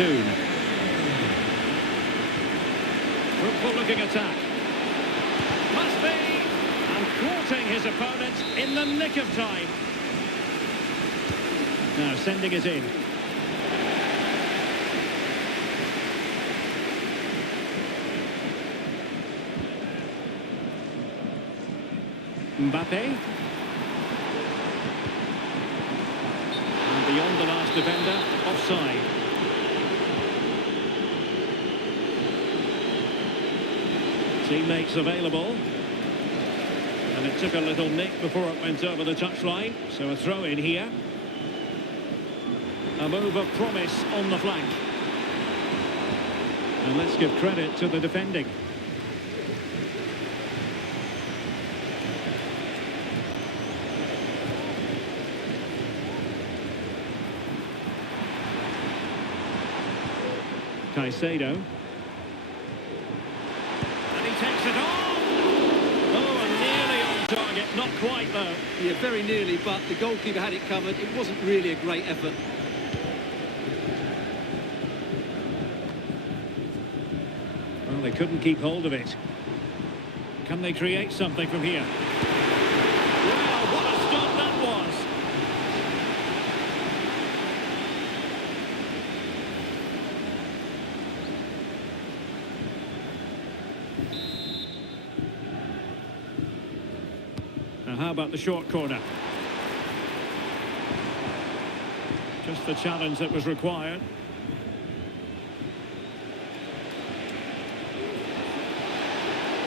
Toon. Fruitful looking attack. Must be! And thwarting his opponent in the nick of time. Now sending it in. Mbappe. And beyond the last defender, offside. Teammates available. And it took a little nick before it went over the touchline. So a throw in here. A move of promise on the flank. And let's give credit to the defending. Caicedo. And he takes it on! Oh, and nearly on target. Not quite, though. Yeah, very nearly, but the goalkeeper had it covered. It wasn't really a great effort. Well, they couldn't keep hold of it. Can they create something from here? Wow, what a stop that was! Now, how about the short corner? Just the challenge that was required.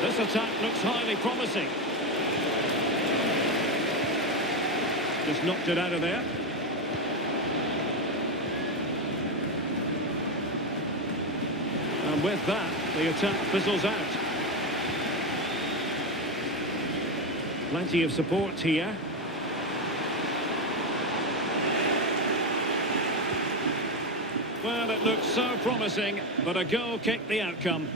This attack looks highly promising. Just knocked it out of there. And with that, the attack fizzles out. Plenty of support here. Well, it looks so promising, but a goal kicked the outcome.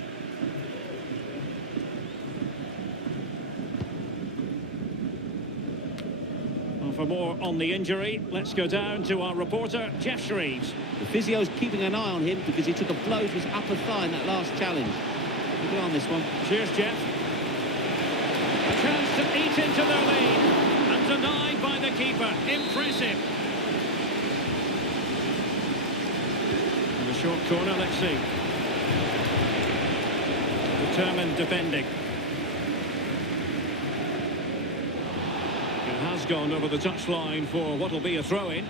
For more on the injury, let's go down to our reporter, Jeff Shreves. The physio's keeping an eye on him because he took a blow to his upper thigh in that last challenge. Keep an eye on this one. Cheers, Jeff. A chance to eat into their lead and denied by the keeper. Impressive. And a short corner, let's see. Determined defending. Has gone over the touchline for what will be a throw-in.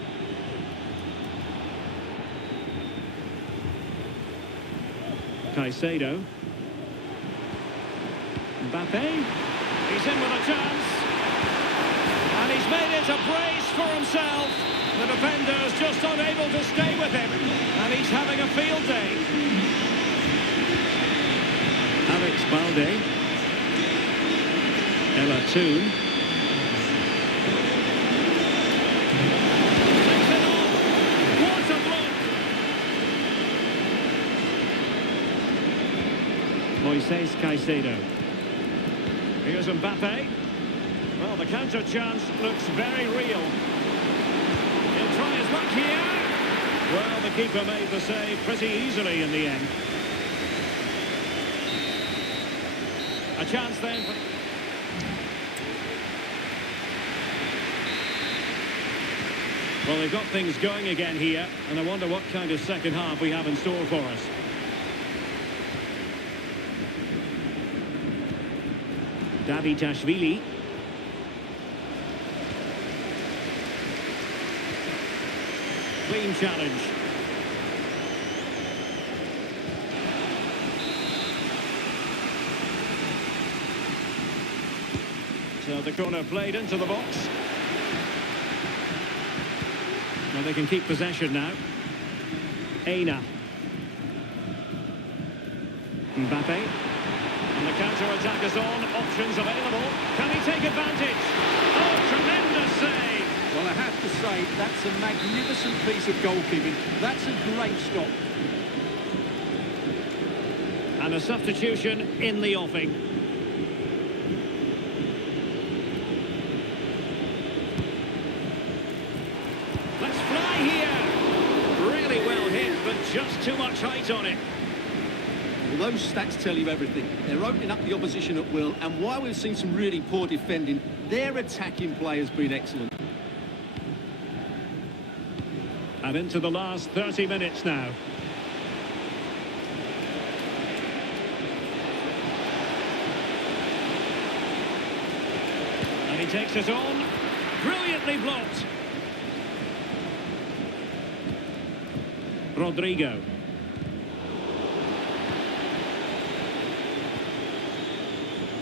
Caicedo. Mbappe. He's in with a chance. And he's made it a brace for himself. The defender's just unable to stay with him. And he's having a field day. Alex Balde. Ella Toon. Moises Caicedo. Here's Mbappe. Well, the counter chance looks very real. He'll try his luck here. Well, the keeper made the save pretty easily in the end. A chance then. Well, they've got things going again here, and I wonder what kind of second half we have in store for us. Davitashvili. Clean challenge. So the corner played into the box. Well, they can keep possession now. Aina. Mbappe. And the counter-attack is on, options available. Can he take advantage? Oh, tremendous save! Well, I have to say, that's a magnificent piece of goalkeeping. That's a great stop. And a substitution in the offing. Let's fly here! Really well hit, but just too much height on it. Well, those stats tell you everything. They're opening up the opposition at will, and while we've seen some really poor defending, their attacking play has been excellent. And into the last 30 minutes now. And he takes it on. Brilliantly blocked. Rodrigo.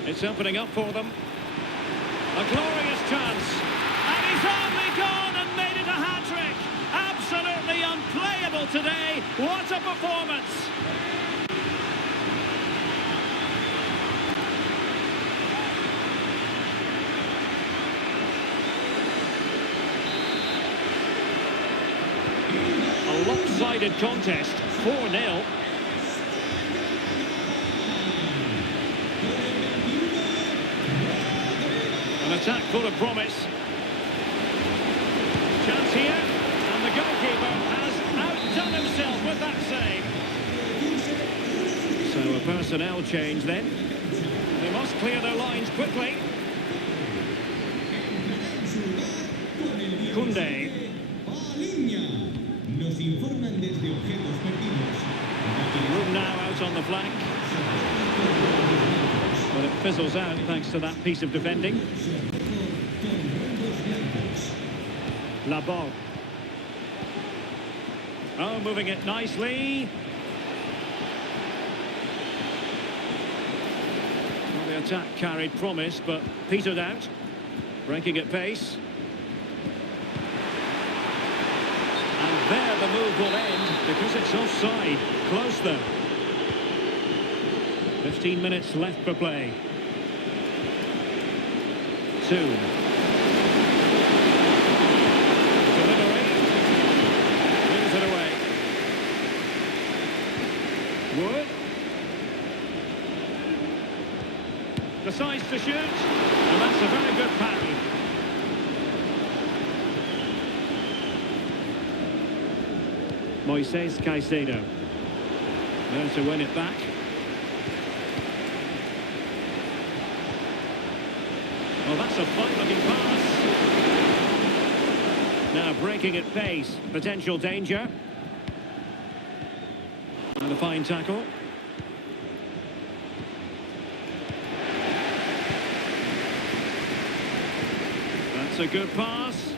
It's opening up for them. A glorious chance. And he's only gone and made it a hat-trick. Absolutely unplayable today. What a performance. A lopsided contest, 4-0. An attack full of promise. Chance here, and the goalkeeper has outdone himself with that save. So a personnel change then. They must clear their lines quickly. Koundé. Room now out on the flank. But it fizzles out thanks to that piece of defending. Laborde. Oh, moving it nicely. Well, the attack carried promise, but petered out. Breaking at pace. And there the move will end because it's offside. Close though. 15 minutes left for play. Soon. Delivery. Brings it away. Wood. Decides to shoot. And that's a very good parry. Moises Caicedo. There to win it back. Well, that's a fine-looking pass. Now breaking at pace. Potential danger. And a fine tackle. That's a good pass.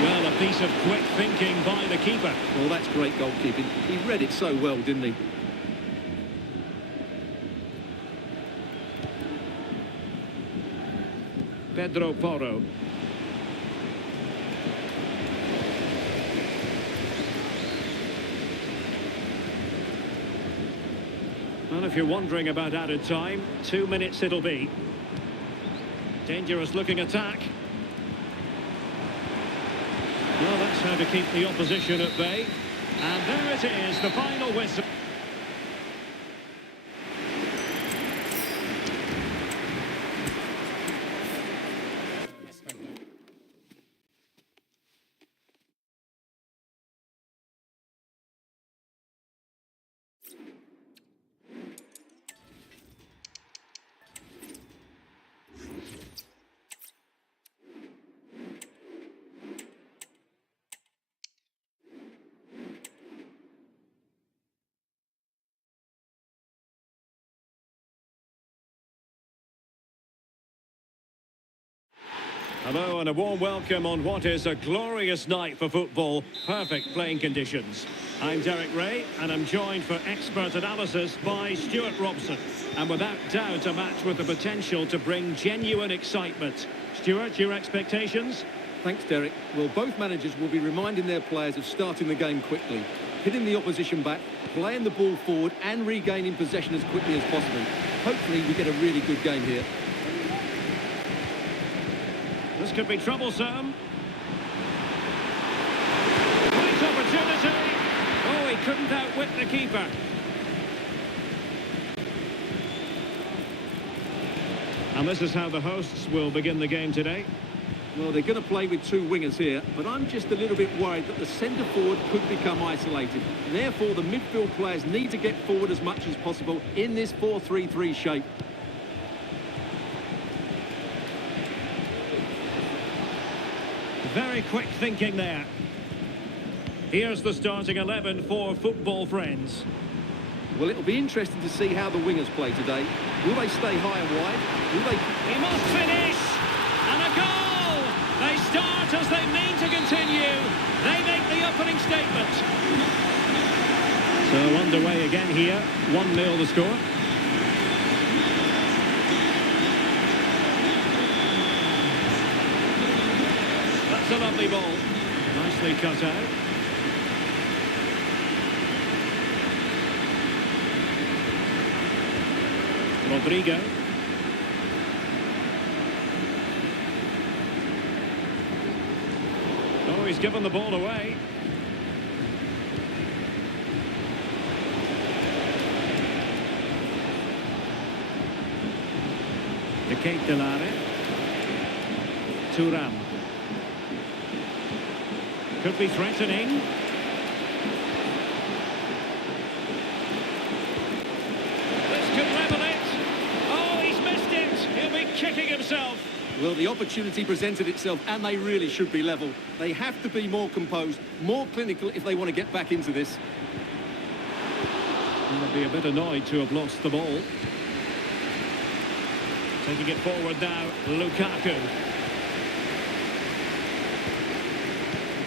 Well, a piece of quick thinking by the keeper. Well, that's great goalkeeping. He read it so well, didn't he? Pedro Porro. Well, if you're wondering about added time, 2 minutes it'll be. Dangerous looking attack. Well, that's how to keep the opposition at bay. And there it is, the final whistle. Hello and a warm welcome on what is a glorious night for football. Perfect playing conditions. I'm Derek Ray and I'm joined for expert analysis by Stuart Robson. And without doubt a match with the potential to bring genuine excitement. Stuart, your expectations? Thanks, Derek. Well, both managers will be reminding their players of starting the game quickly, hitting the opposition back, playing the ball forward and regaining possession as quickly as possible. Hopefully we get a really good game here. This could be troublesome. Great opportunity. Oh, he couldn't outwit the keeper. And this is how the hosts will begin the game today. Well, they're going to play with two wingers here, but I'm just a little bit worried that the centre forward could become isolated. And therefore, the midfield players need to get forward as much as possible in this 4-3-3 shape. Very quick thinking there. Here's the starting 11 for Football Friends. Well, it'll be interesting to see how the wingers play today. Will they stay high and wide? Will they... He must finish! And a goal! They start as they mean to continue. They make the opening statement. So underway again here. 1-0 the score. That's a lovely ball. Nicely cut out. Rodrigo. Oh, he's given the ball away. De Ketelaere. Thuram. Could be threatening. Kicking himself. Well, the opportunity presented itself, and they really should be level. They have to be more composed, more clinical if they want to get back into this. They'll be a bit annoyed to have lost the ball. Taking it forward now, Lukaku.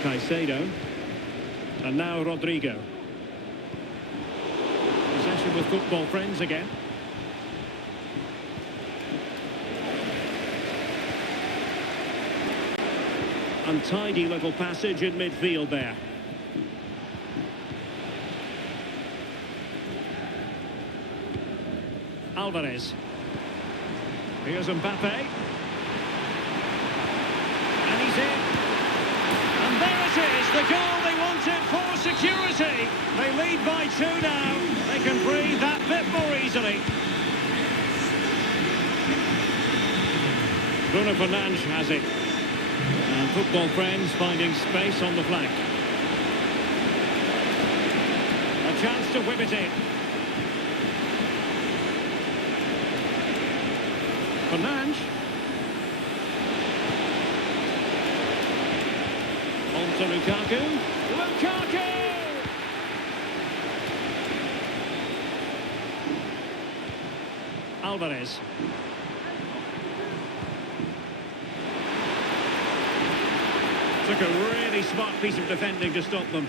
Caicedo. And now Rodrigo. Possession with Football Friends again. Untidy little passage in midfield there. Alvarez. Here's Mbappe. And he's in. And there it is, the goal they wanted for security. They lead by 2 now. They can breathe that bit more easily. Bruno Fernandes has it. And Football Friends finding space on the flank. A chance to whip it in. Fernandes. On to Lukaku. Lukaku! Alvarez. Took a really smart piece of defending to stop them.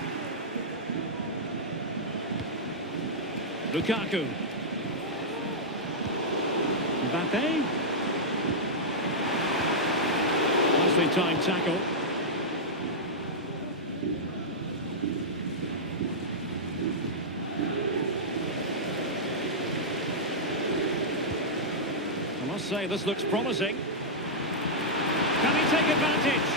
Lukaku. Mbappe. Nicely timed tackle. I must say, this looks promising. Can he take advantage?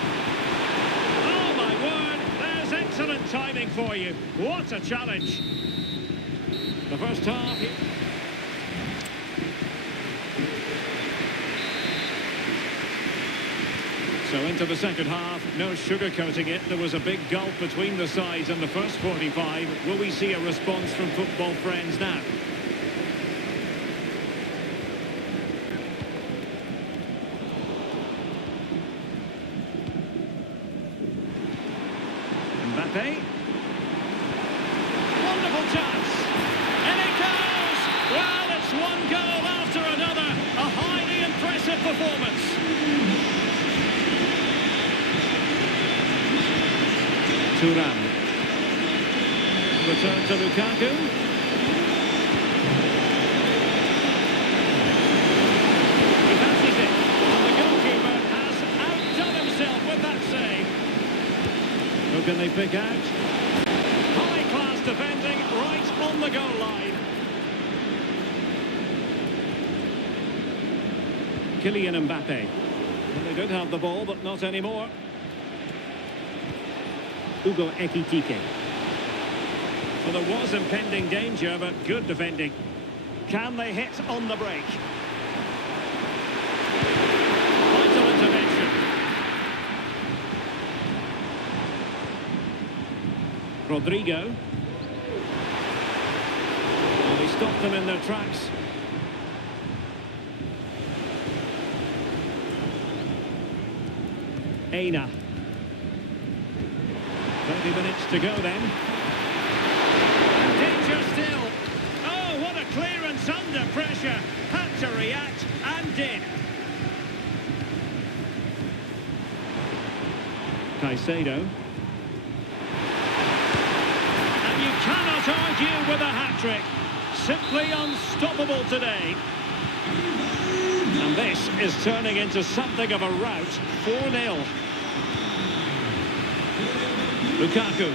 Excellent timing for you. What a challenge. The first half. So into the second half, no sugarcoating it. There was a big gulf between the sides in the first 45. Will we see a response from Football Friends now? Mbappe. Wonderful chance. And it goes! Well, it's one goal after another. A highly impressive performance. Thuram. Return to Lukaku. He passes it. And the goalkeeper has outdone himself with that save. Who can they pick out? High-class defending right on the goal line. Kylian Mbappe. Well, they did have the ball, but not anymore. Hugo Ekitike. Well, there was impending danger, but good defending. Can they hit on the break? Vital intervention. Rodrigo. Well, he stopped them in their tracks. Aina. 30 minutes to go then. Danger still. Oh, what a clearance under pressure. Had to react and did. Caicedo. And you cannot argue with a hat-trick. Simply unstoppable today. And this is turning into something of a rout. 4-0. Lukaku.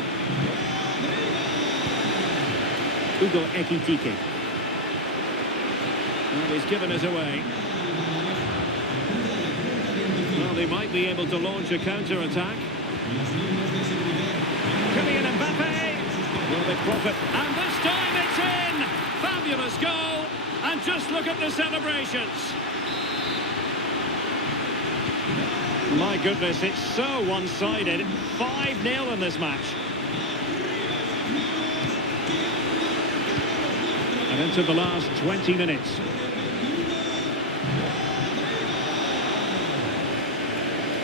Hugo Ekitike. Well, he's given it away. Well, they might be able to launch a counter-attack. Kylian Mbappe. Will they profit? And this time it's in! Fabulous goal! And just look at the celebrations. My goodness, it's so one-sided. 5-0 in this match. And into the last 20 minutes.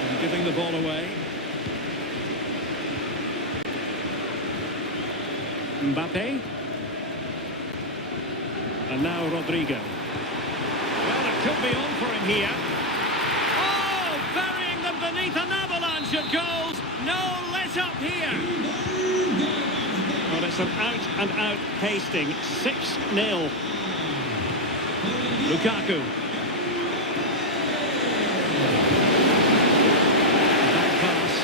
And giving the ball away. Mbappe. And now Rodrigo. Well, it could be on for him here. Oh, burying them beneath an avalanche of goals. No let up here. Well, it's an out-and-out pasting. 6-0. Lukaku. Back pass.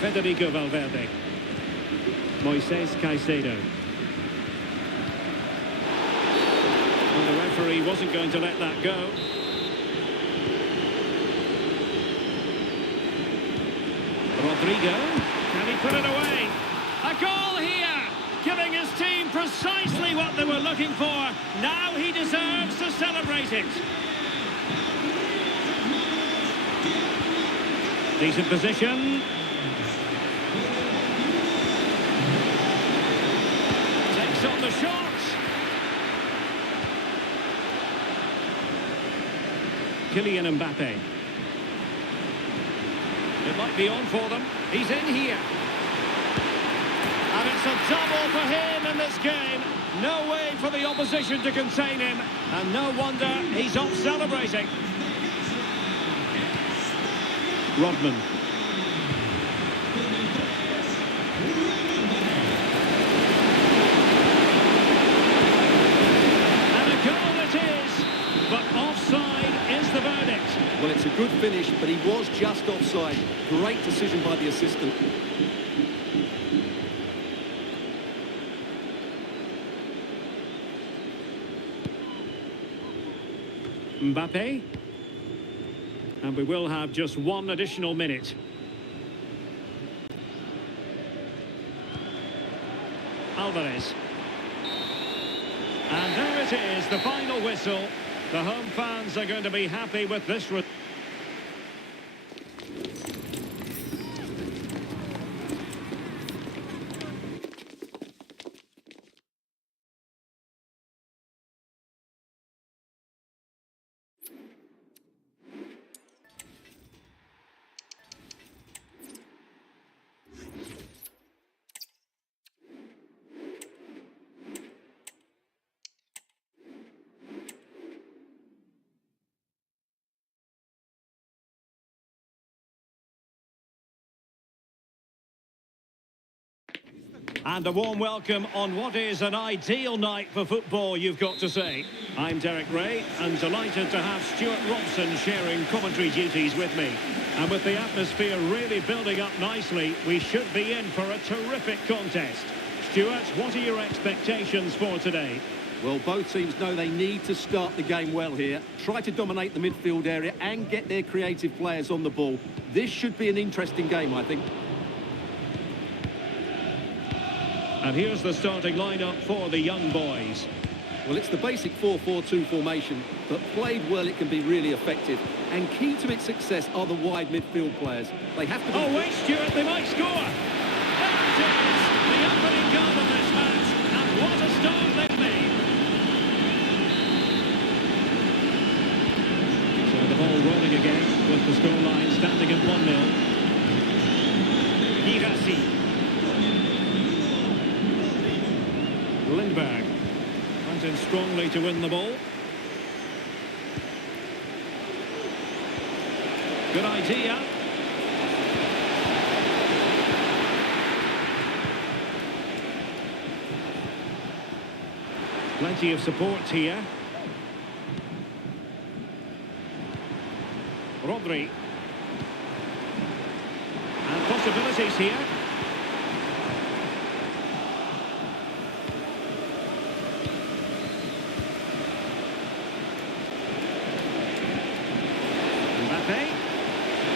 Federico Valverde. Moises Caicedo. Well, the referee wasn't going to let that go. Rodrigo. Can he put it away? A goal here! Giving his team precisely what they were looking for. Now he deserves to celebrate it. Decent position. Takes on the shot. Kylian Mbappe. It might be on for them. He's in here. And it's a double for him in this game. No way for the opposition to contain him. And no wonder he's off celebrating. Rodman. And a goal it is. But offside is the verdict. Well, it's a good finish, but he was just offside. Great decision by the assistant. Mbappe. And we will have just one additional minute. Alvarez. And there it is, the final whistle. The home fans are going to be happy with this result. And a warm welcome on what is an ideal night for football, you've got to say. I'm Derek Ray, and delighted to have Stuart Robson sharing commentary duties with me. And with the atmosphere really building up nicely, we should be in for a terrific contest. Stuart, what are your expectations for today? Well, both teams know they need to start the game well here. Try to dominate the midfield area and get their creative players on the ball. This should be an interesting game, I think. And here's the starting lineup for the young boys. Well, it's the basic 4-4-2 formation, but played well it can be really effective. And key to its success are the wide midfield players. They have to be... Oh, wait, Stuart, they might score. There it is, the opening goal of this match, and what a start they've made. So the ball rolling again, with the scoreline standing at 1-0. Girassi. Lindberg. Went in strongly to win the ball. Good idea. Plenty of support here. Rodri. And possibilities here. Mbappe.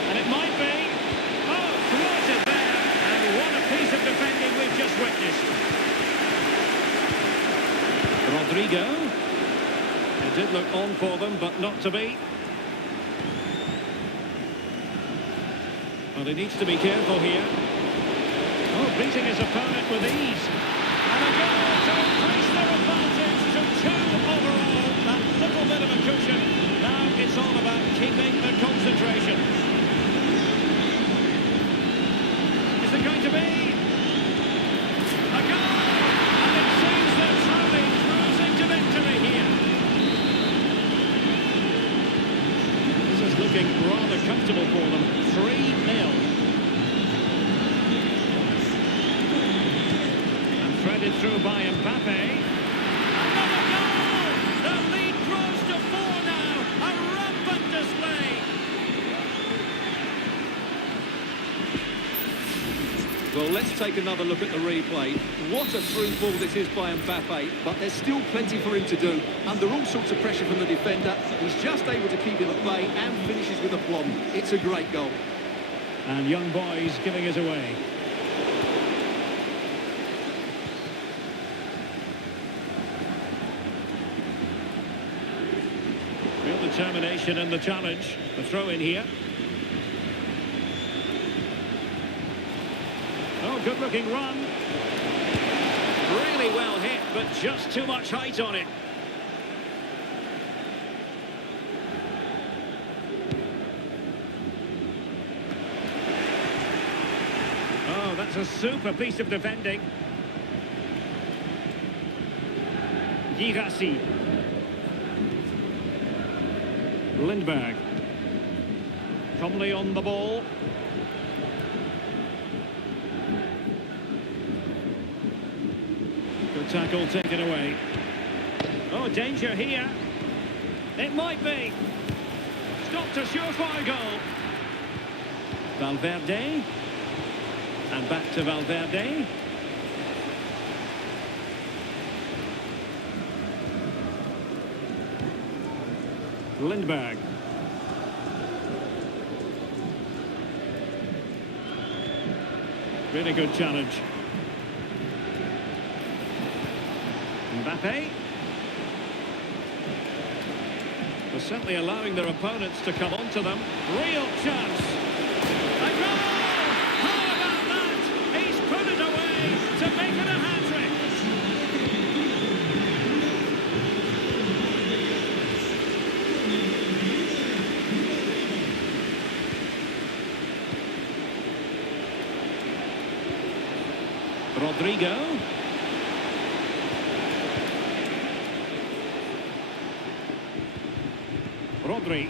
And it might be. Oh, thwarted there. And what a piece of defending we've just witnessed. Rodrigo. It did look on for them, but not to be. Well, he needs to be careful here. Oh, beating his opponent with ease. And a goal to increase their advantage to 2 overall. That little bit of a cushion. Now it's all about keeping the concentration. Is it going to be? A goal! And it seems they're truly cruising to victory here. This is looking rather comfortable for them. 3-0. And threaded through by Mbappe. Another goal! The lead grows to 4 now. A rampant display. Well, let's take another look at the replay. What a through ball this is by Mbappe, but there's still plenty for him to do. Under all sorts of pressure from the defender, he's just able to keep him at bay and finishes with aplomb. It's a great goal. And young boys giving it away. Real determination in the challenge. The throw in here. Oh, good looking run. Really well hit, but just too much height on it. Oh, that's a super piece of defending. Girassi. Lindberg. Comley on the ball. Good tackle taken away. Oh, danger here. It might be. Stopped a surefire goal. Valverde. And back to Valverde. Lindberg. Really good challenge. Mbappe. They're certainly allowing their opponents to come onto them. Real chance. A goal! How about that? He's put it away to make it a hat-trick. Rodrigo. Rodri.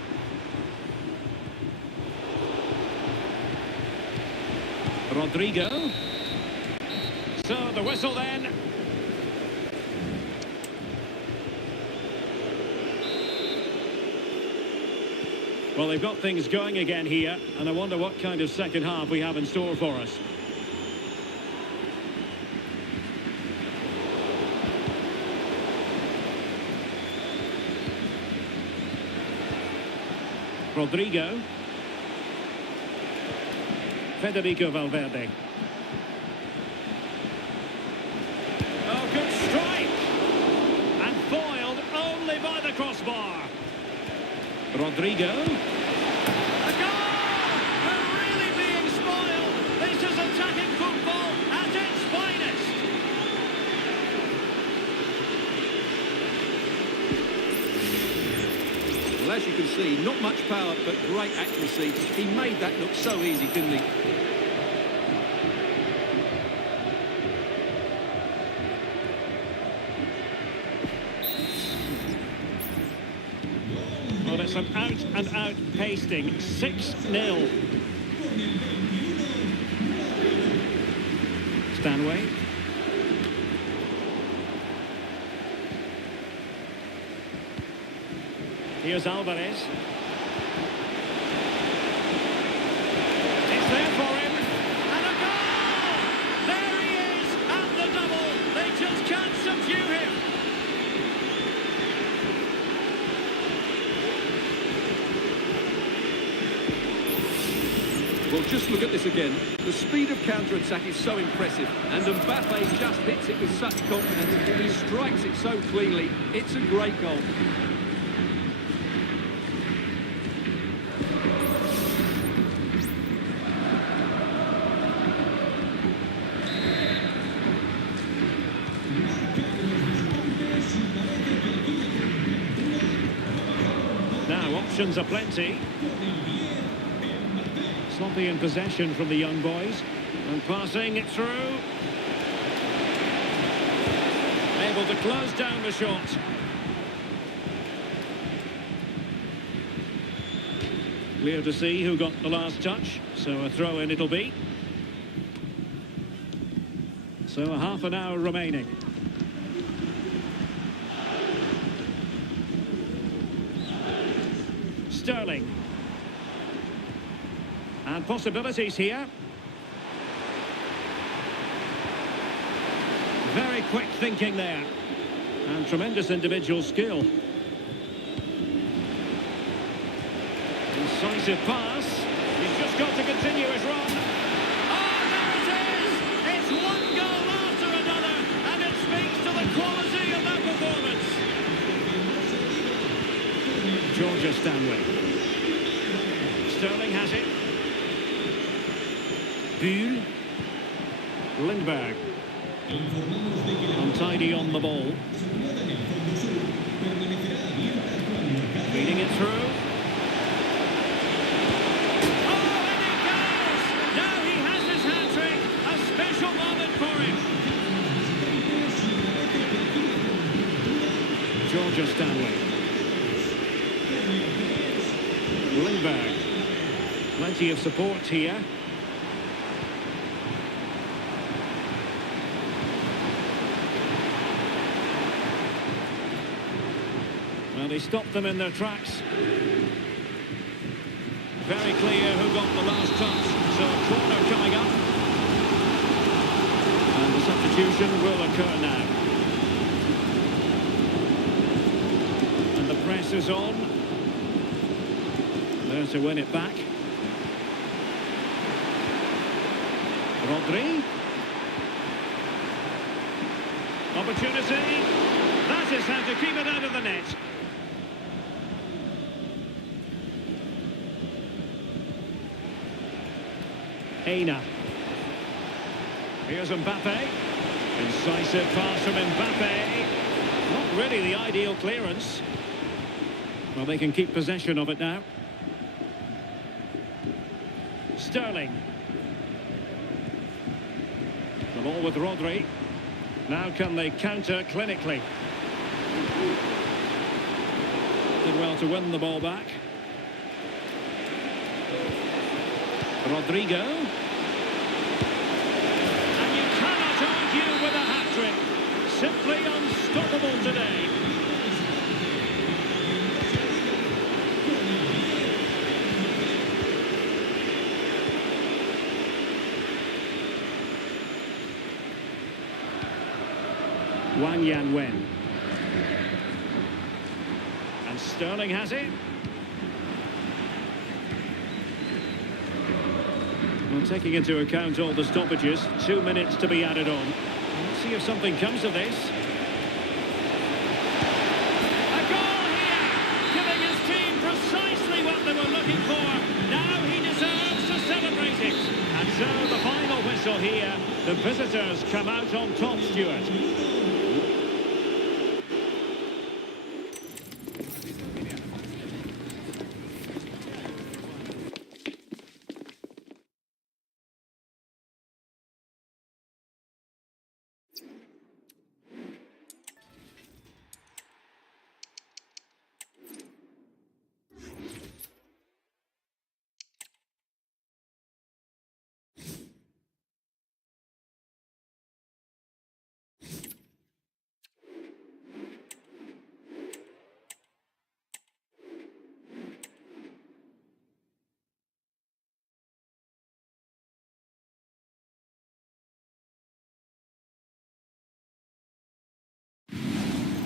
Rodrigo. So the whistle then. Well, they've got things going again here, and I wonder what kind of second half we have in store for us. Rodrigo. Federico Valverde. Oh, good strike! And Foy Rodrigo. A goal! We're really being spoiled. This is attacking football at its finest. Well, as you can see, not much power, but great accuracy. He made that look so easy, didn't he? Well, it's an out-and-out pasting. 6-0. Stanway. Here's Alvarez. It's there for him. And a goal! There he is at the double. They just can't subdue him. Well, just look at this again. The speed of counter-attack is so impressive, and Mbappe just hits it with such confidence. He strikes it so cleanly. It's a great goal. Now, options are plenty. Sloppy in possession from the young boys. And passing it through. Able to close down the shot. Clear to see who got the last touch. So a throw in it'll be. So a half an hour remaining. Sterling. And possibilities here. Very quick thinking there. And tremendous individual skill. Incisive pass. He's just got to continue his run. Oh, there it is! It's one goal after another, and it speaks to the quality of that performance. Georgia Stanway. Sterling has it. Buhl. Lindberg. Untidy on the ball. Feeding it through. Oh, and it goes! Now he has his hat-trick. A special moment for him. Georgia Stanway. Lindberg. Plenty of support here. Well, he stopped them in their tracks. Very clear who got the last touch. So a corner coming up. And the substitution will occur now. And the press is on. There to win it back. Rodri. Opportunity. That is how to keep it out of the net. Aina. Here's Mbappe. Incisive pass from Mbappe. Not really the ideal clearance. Well, they can keep possession of it now. Sterling. The ball with Rodri. Now can they counter clinically? Did well to win the ball back. Rodrigo. And you cannot argue with a hat-trick. Simply unstoppable today. Wang Yanwen. And Sterling has it. Well, taking into account all the stoppages, 2 minutes to be added on. Let's see if something comes of this. A goal here, giving his team precisely Well, here, the visitors come out on top, Stuart.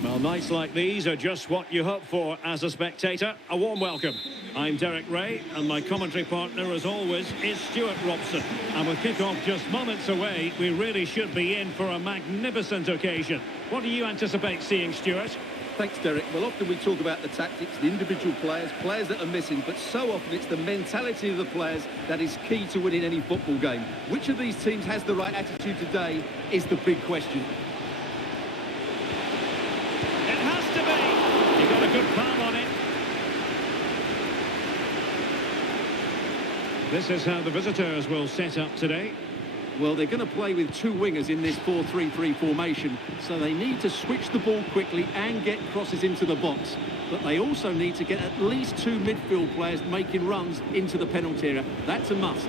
Well, nights like these are just what you hope for as a spectator. A warm welcome. I'm Derek Ray, and my commentary partner, as always, is Stuart Robson. And with kick-off just moments away, we really should be in for a magnificent occasion. What do you anticipate seeing, Stuart? Thanks, Derek. Well, often we talk about the tactics, the individual players that are missing, but so often it's the mentality of the players that is key to winning any football game. Which of these teams has the right attitude today is the big question. It has to be. He got a good palm on it. This is how the visitors will set up today. Well, they're going to play with two wingers in this 4-3-3 formation, so they need to switch the ball quickly and get crosses into the box. But they also need to get at least two midfield players making runs into the penalty area. That's a must.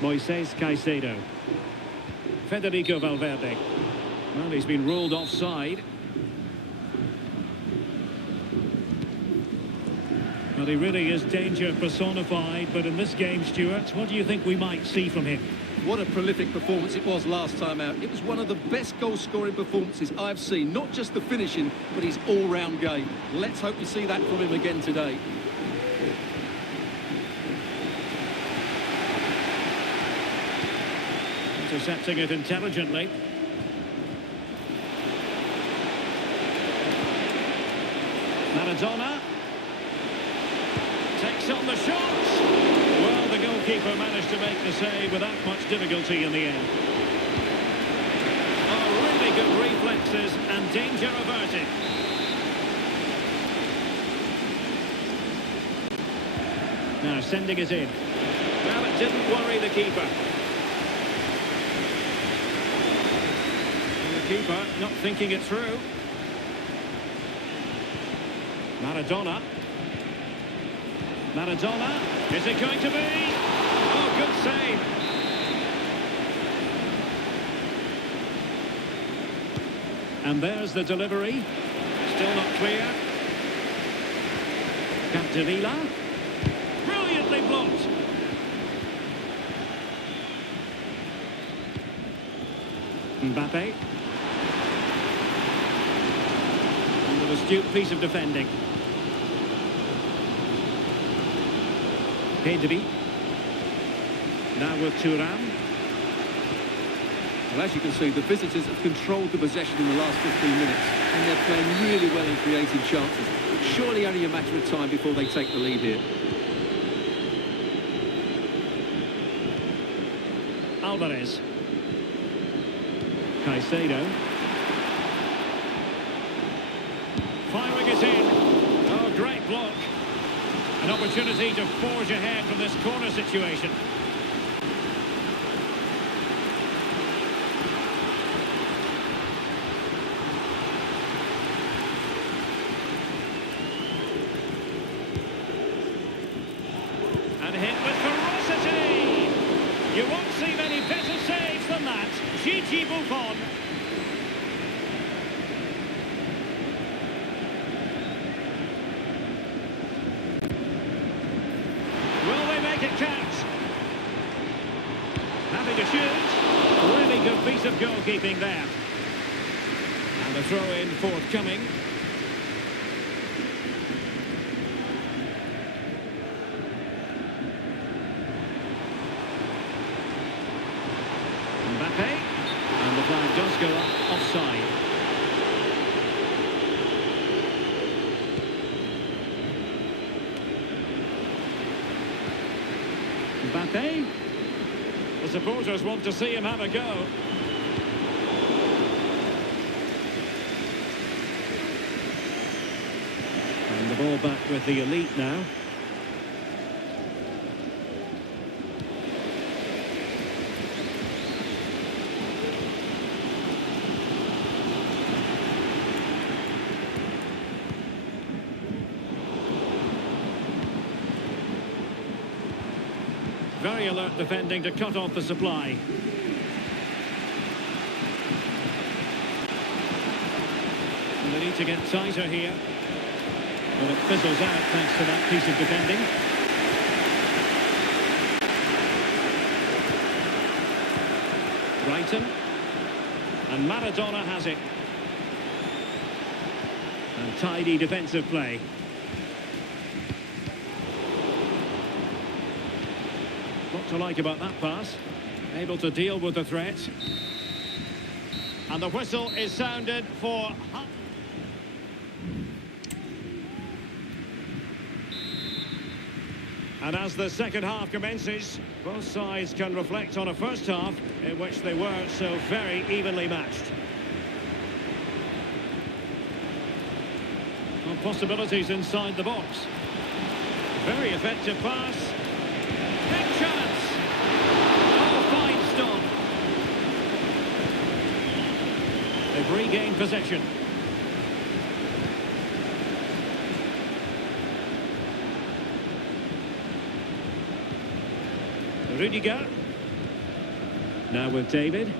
Moises Caicedo. Federico Valverde. Well, he's been ruled offside. Well, he really is danger personified, but in this game, Stuart, what do you think we might see from him? What a prolific performance it was last time out. It was one of the best goal-scoring performances I've seen. Not just the finishing, but his all-round game. Let's hope we see that from him again today. Intercepting it intelligently. Maradona takes on the shots. Well, the goalkeeper managed to make the save without much difficulty in the end. Oh, really good reflexes and danger averted. Now sending it in. Well, it didn't worry the keeper. And the keeper not thinking it through. Maradona. Maradona, is it going to be? Oh, good save. And there's the delivery. Still not clear. Capdevila. Brilliantly blocked. Mbappe. And an astute piece of defending. Pedri. Now with Thuram. Well, as you can see, the visitors have controlled the possession in the last 15 minutes, and they're playing really well in creating chances. Surely only a matter of time before they take the lead here. Alvarez. Caicedo. Firing it in. Oh, great block. An opportunity to forge ahead from this corner situation. And hit with ferocity. You won't see many better saves than that. Gigi Buffon. It counts. Having to shoot. Really good piece of goalkeeping there. And the throw-in forthcoming. Mbappe. And the flag does go up offside. Mbappe. The supporters want to see him have a go. And the ball back with the elite now. Very alert defending to cut off the supply. And they need to get tighter here. But it fizzles out thanks to that piece of defending. Brighton. And Maradona has it. And tidy defensive play. What to like about that pass? Able to deal with the threat. And the whistle is sounded for... And as the second half commences, both sides can reflect on a first half in which they were so very evenly matched. Well, possibilities inside the box. Very effective pass. Big chance. Oh, fine stop. They've regained possession. Rudiger. Now with David.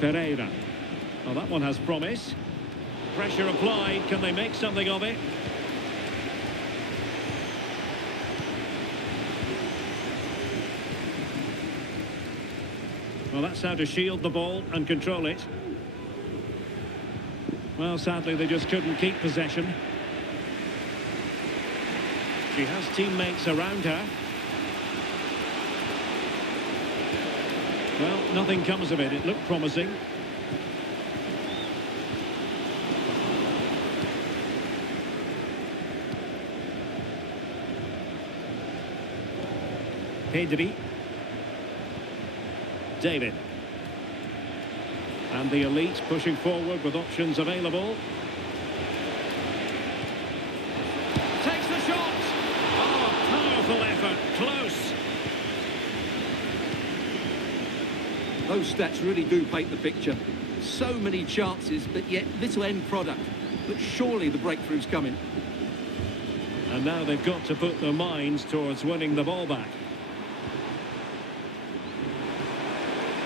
Ferreira. Well, that one has promise. Pressure applied. Can they make something of it? Well, that's how to shield the ball and control it. Well, sadly, they just couldn't keep possession. She has teammates around her. Well, nothing comes of it. It looked promising. Pedri. David. And the elite pushing forward with options available. Takes the shot. Oh, powerful effort. Close. Those stats really do paint the picture. So many chances, but yet little end product. But surely the breakthrough's coming. And now they've got to put their minds towards winning the ball back.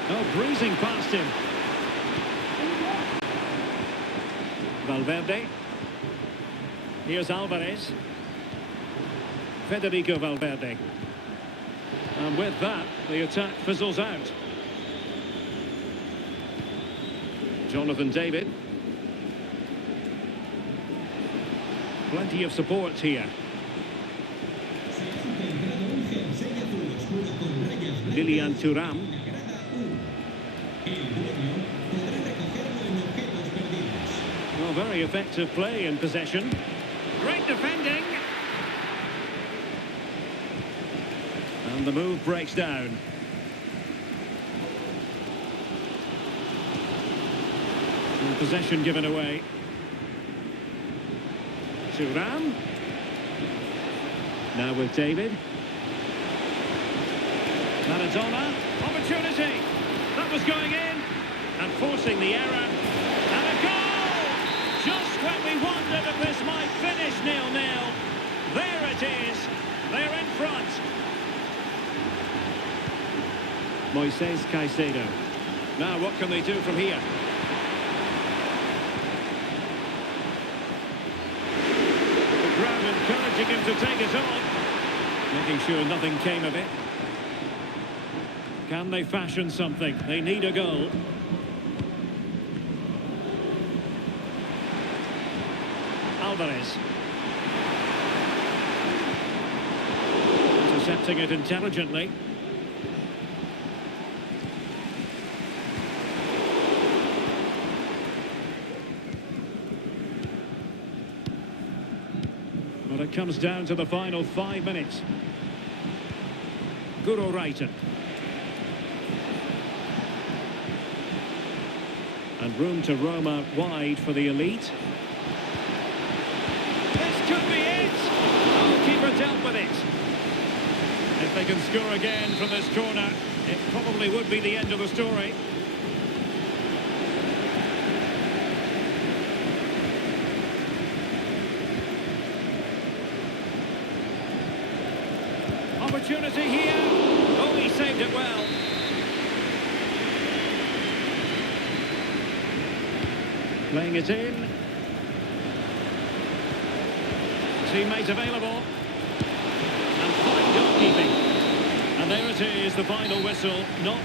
Oh, breezing past him. Valverde. Here's Alvarez. Federico Valverde. And with that, the attack fizzles out. Jonathan David. Plenty of support here. Lilian Thuram. Well, very effective play in possession. Great defending. And the move breaks down. And possession given away. Thuram. Now with David. Maradona. Opportunity. That was going in. And forcing the error. And a goal! Just when we wondered if this might finish 0-0. There it is. They're in front. Moises Caicedo. Now what can they do from here? The crowd encouraging him to take it on. Making sure nothing came of it. Can they fashion something? They need a goal. Alvarez. Intercepting it intelligently. Well, it comes down to the final 5 minutes. Guro Reiten. And room to roam out wide for the elite. This could be it! Oh, keeper dealt with it. If they can score again from this corner, it probably would be the end of the story. Opportunity here. Oh, he saved it well. Playing it in. Teammate available. And fine goalkeeping. And there it is, the final whistle. Not.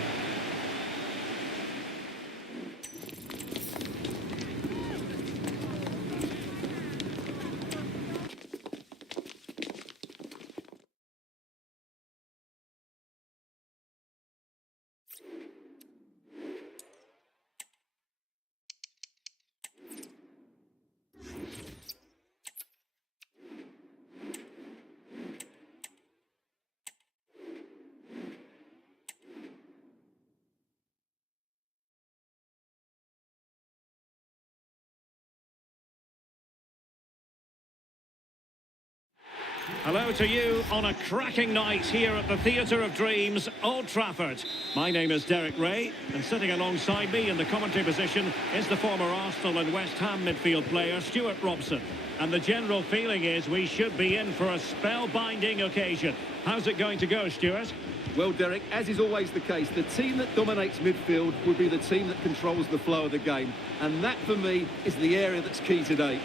Hello to you on a cracking night here at the Theatre of Dreams, Old Trafford. My name is Derek Ray, and sitting alongside me in the commentary position is the former Arsenal and West Ham midfield player, Stuart Robson. And the general feeling is we should be in for a spellbinding occasion. How's it going to go, Stuart? Well, Derek, as is always the case, the team that dominates midfield will be the team that controls the flow of the game. And that, for me, is the area that's key today.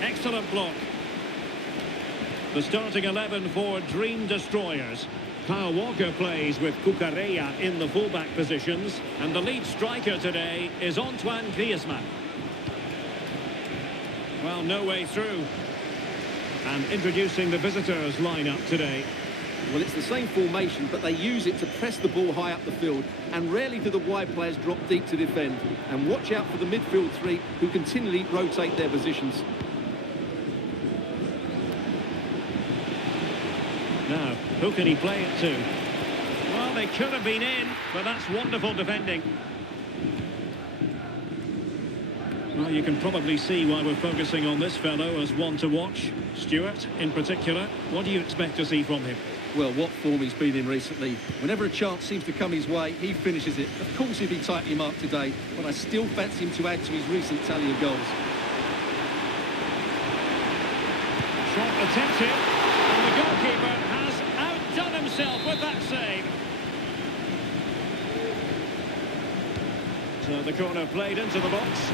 Excellent block. The starting 11 for Dream Destroyers. Kyle Walker plays with Cucurella in the fullback positions. And the lead striker today is Antoine Griezmann. Well, no way through. And introducing the visitors lineup today. Well, it's the same formation, but they use it to press the ball high up the field. And rarely do the wide players drop deep to defend. And watch out for the midfield three, who continually rotate their positions. Now, who can he play it to? Well, they could have been in, but that's wonderful defending. Well, you can probably see why we're focusing on this fellow as one to watch. Stuart, in particular, what do you expect to see from him? Well, what form he's been in recently. Whenever a chance seems to come his way, he finishes it. Of course he'll be tightly marked today, but I still fancy him to add to his recent tally of goals. Shot attempted, and the goalkeeper has outdone himself with that save. So the corner played into the box.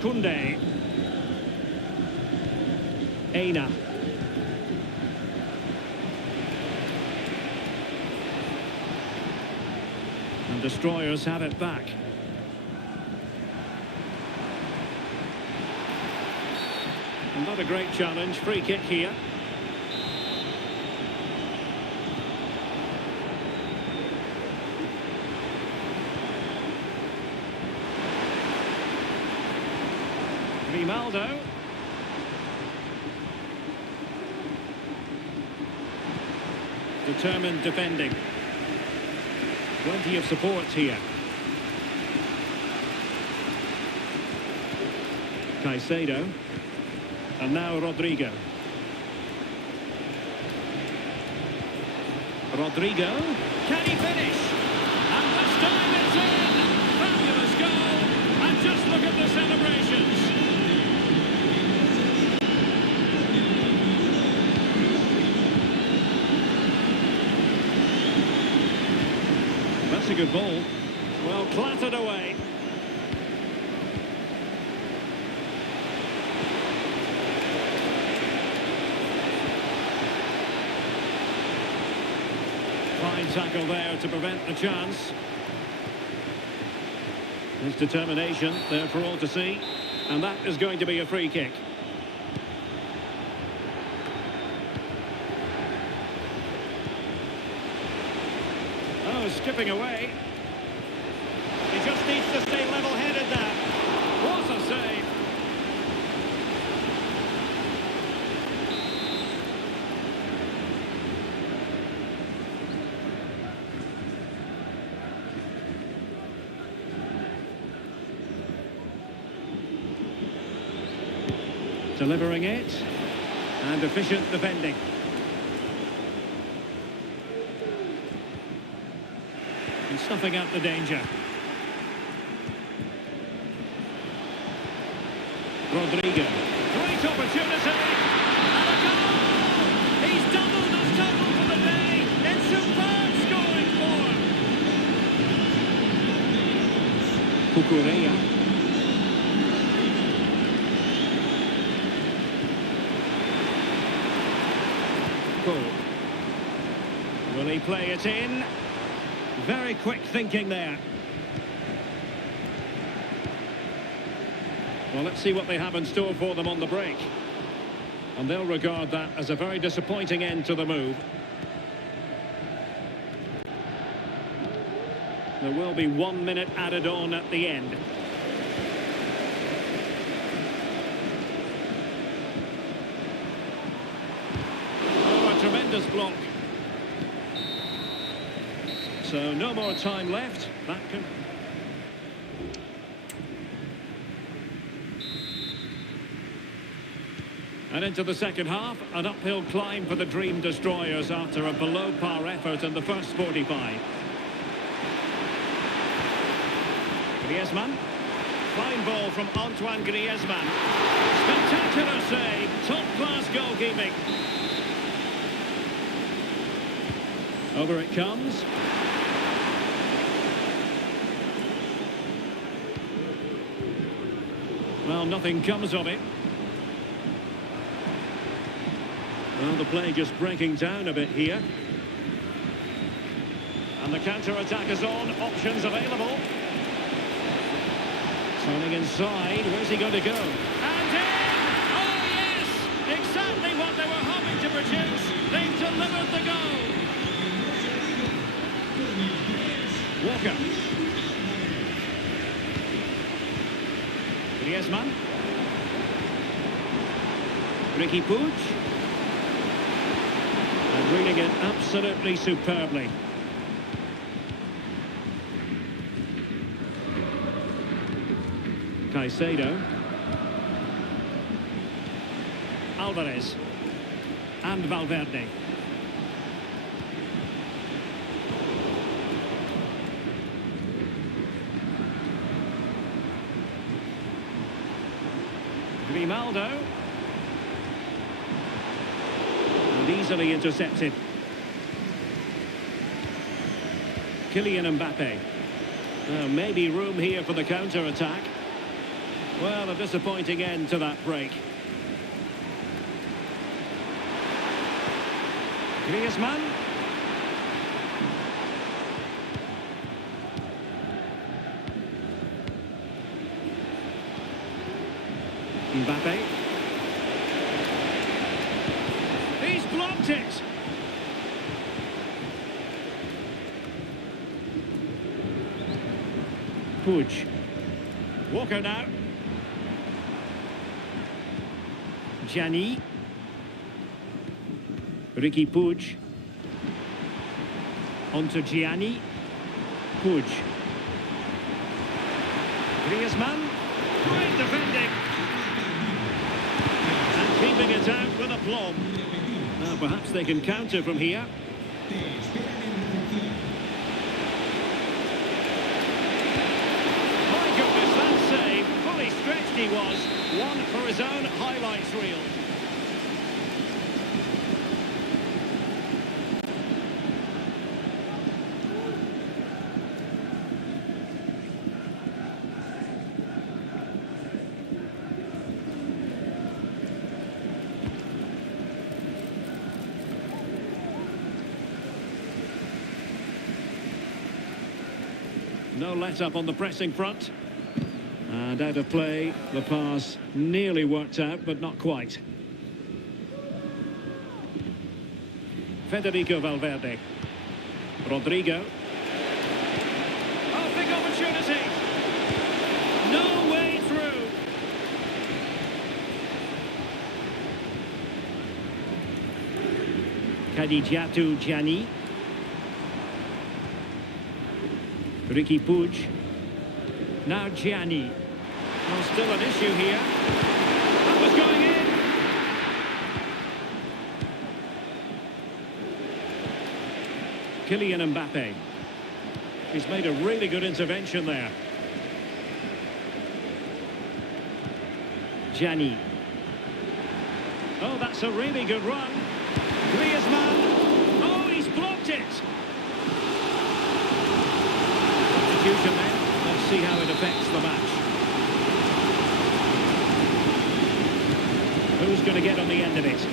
Koundé. Aina. And Destroyers have it back. And not a great challenge. Free kick here. Grimaldo. Determined defending. Plenty of support here. Caicedo. And now Rodrigo. Rodrigo. Can he finish? And this time it's in! Fabulous goal! And just look at the celebrations. That's a good ball. Well, clattered away. Fine tackle there to prevent the chance. His determination there for all to see. And that is going to be a free kick. Oh, skipping away. He just needs to stay level-headed there. What a save. Delivering it. And efficient defending. And snuffing out the danger. Rodrigo. Great opportunity. And a goal! He's doubled his total for the day. It's superb scoring form. Cucurella. Goal. Will he play it in? Very quick thinking there. Well, let's see what they have in store for them on the break. And they'll regard that as a very disappointing end to the move. There will be 1 minute added on at the end. Oh, a tremendous block. So no more time left. That can... And into the second half, an uphill climb for the Dream Destroyers after a below-par effort in the first 45. Griezmann. Fine ball from Antoine Griezmann. Spectacular save. Top-class goalkeeping. Over it comes. Well, nothing comes of it. Well, the play just breaking down a bit here. And the counter-attack is on. Options available. Turning inside. Where's he going to go? And in! Oh, yes! Exactly what they were hoping to produce. They've delivered the goal. Walker. Griezmann. Riqui Puig. And reading it absolutely superbly. Caicedo. Alvarez. And Valverde. Grimaldo. And easily intercepted. Kylian Mbappe. Maybe room here for the counter-attack. Well, a disappointing end to that break. Griezmann. Mbappe. He's blocked it. Puig. Walker now. Gianni. Riqui Puig. Onto Gianni. Puig. Griezmann. Great defending. And keeping it out with aplomb. Now perhaps they can counter from here. My goodness, that save. Fully stretched he was. One for his own highlights reel. No let-up on the pressing front. And out of play, the pass nearly worked out, but not quite. Federico Valverde. Rodrigo. Oh, big opportunity. No way through. Kadijatu Gianni. Riqui Puig. Now Gianni. Well, still an issue here. That was going in. Kylian Mbappe. He's made a really good intervention there. Gianni. Oh, that's a really good run. Griezmann. Oh, he's blocked it. Substitution then. Let's see how it affects the match. Who's going to get on the end of it?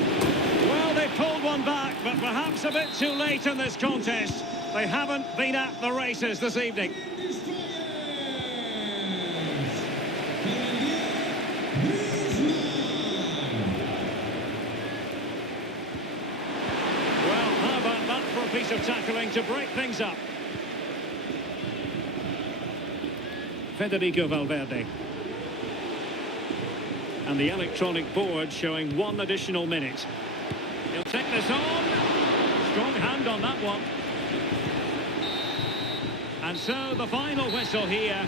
Well, they pulled one back, but perhaps a bit too late in this contest. They haven't been at the races this evening. Well, how about that for a piece of tackling to break things up? Federico Valverde. And the electronic board showing 1 additional minute. He'll take this on. Strong hand on that one. And so the final whistle here.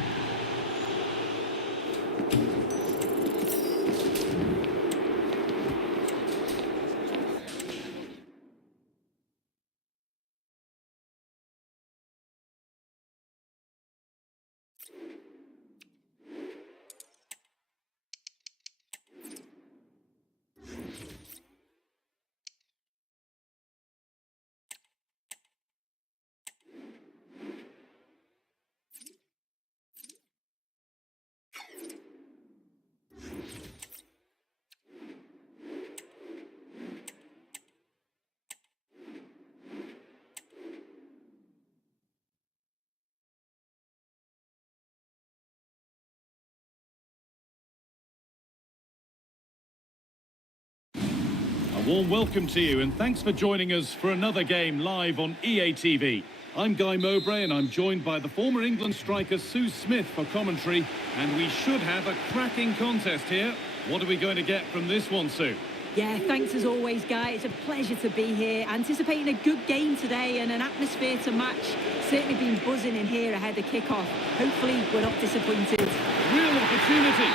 A warm welcome to you and thanks for joining us for another game live on EA TV. I'm Guy Mowbray and I'm joined by the former England striker Sue Smith for commentary, and we should have a cracking contest here. What are we going to get from this one, Sue? Yeah, thanks as always, Guy. It's a pleasure to be here. Anticipating a good game today and an atmosphere to match. Certainly been buzzing in here ahead of kick-off. Hopefully we're not disappointed. Real opportunity,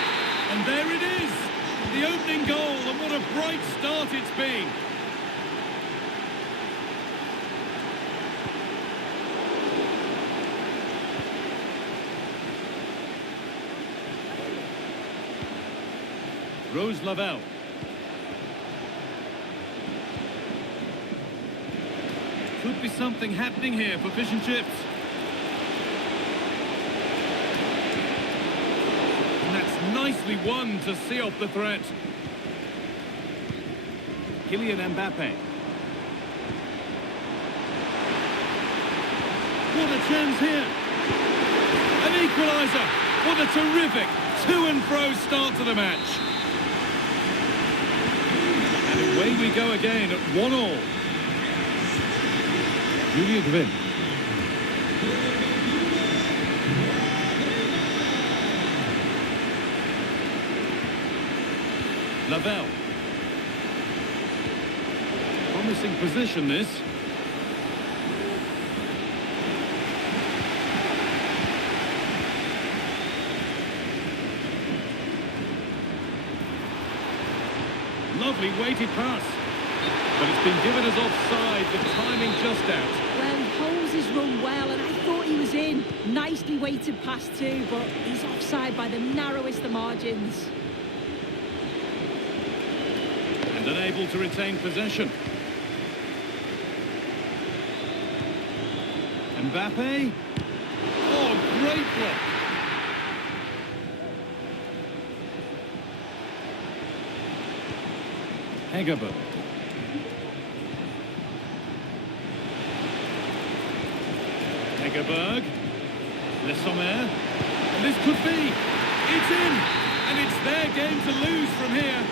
and there it is! The opening goal, and what a bright start it's been. Rose Lavelle. Could be something happening here for fish and chips. And that's nicely won to see off the threat. Kylian Mbappe. What a chance here. An equaliser. What a terrific to and fro start to the match. And away we go again at 1-1. Julian Gwyn. Lavelle. Promising position, this. Lovely weighted pass. But it's been given as offside, the timing just out. Well, he holds his run well, and I thought he was in. Nicely weighted pass too, but he's offside by the narrowest of margins. And unable to retain possession. Mbappe. Oh, great block. Hegerberg. Hegerberg. Le Sommer. And this could be. It's in. And it's their game to lose from here.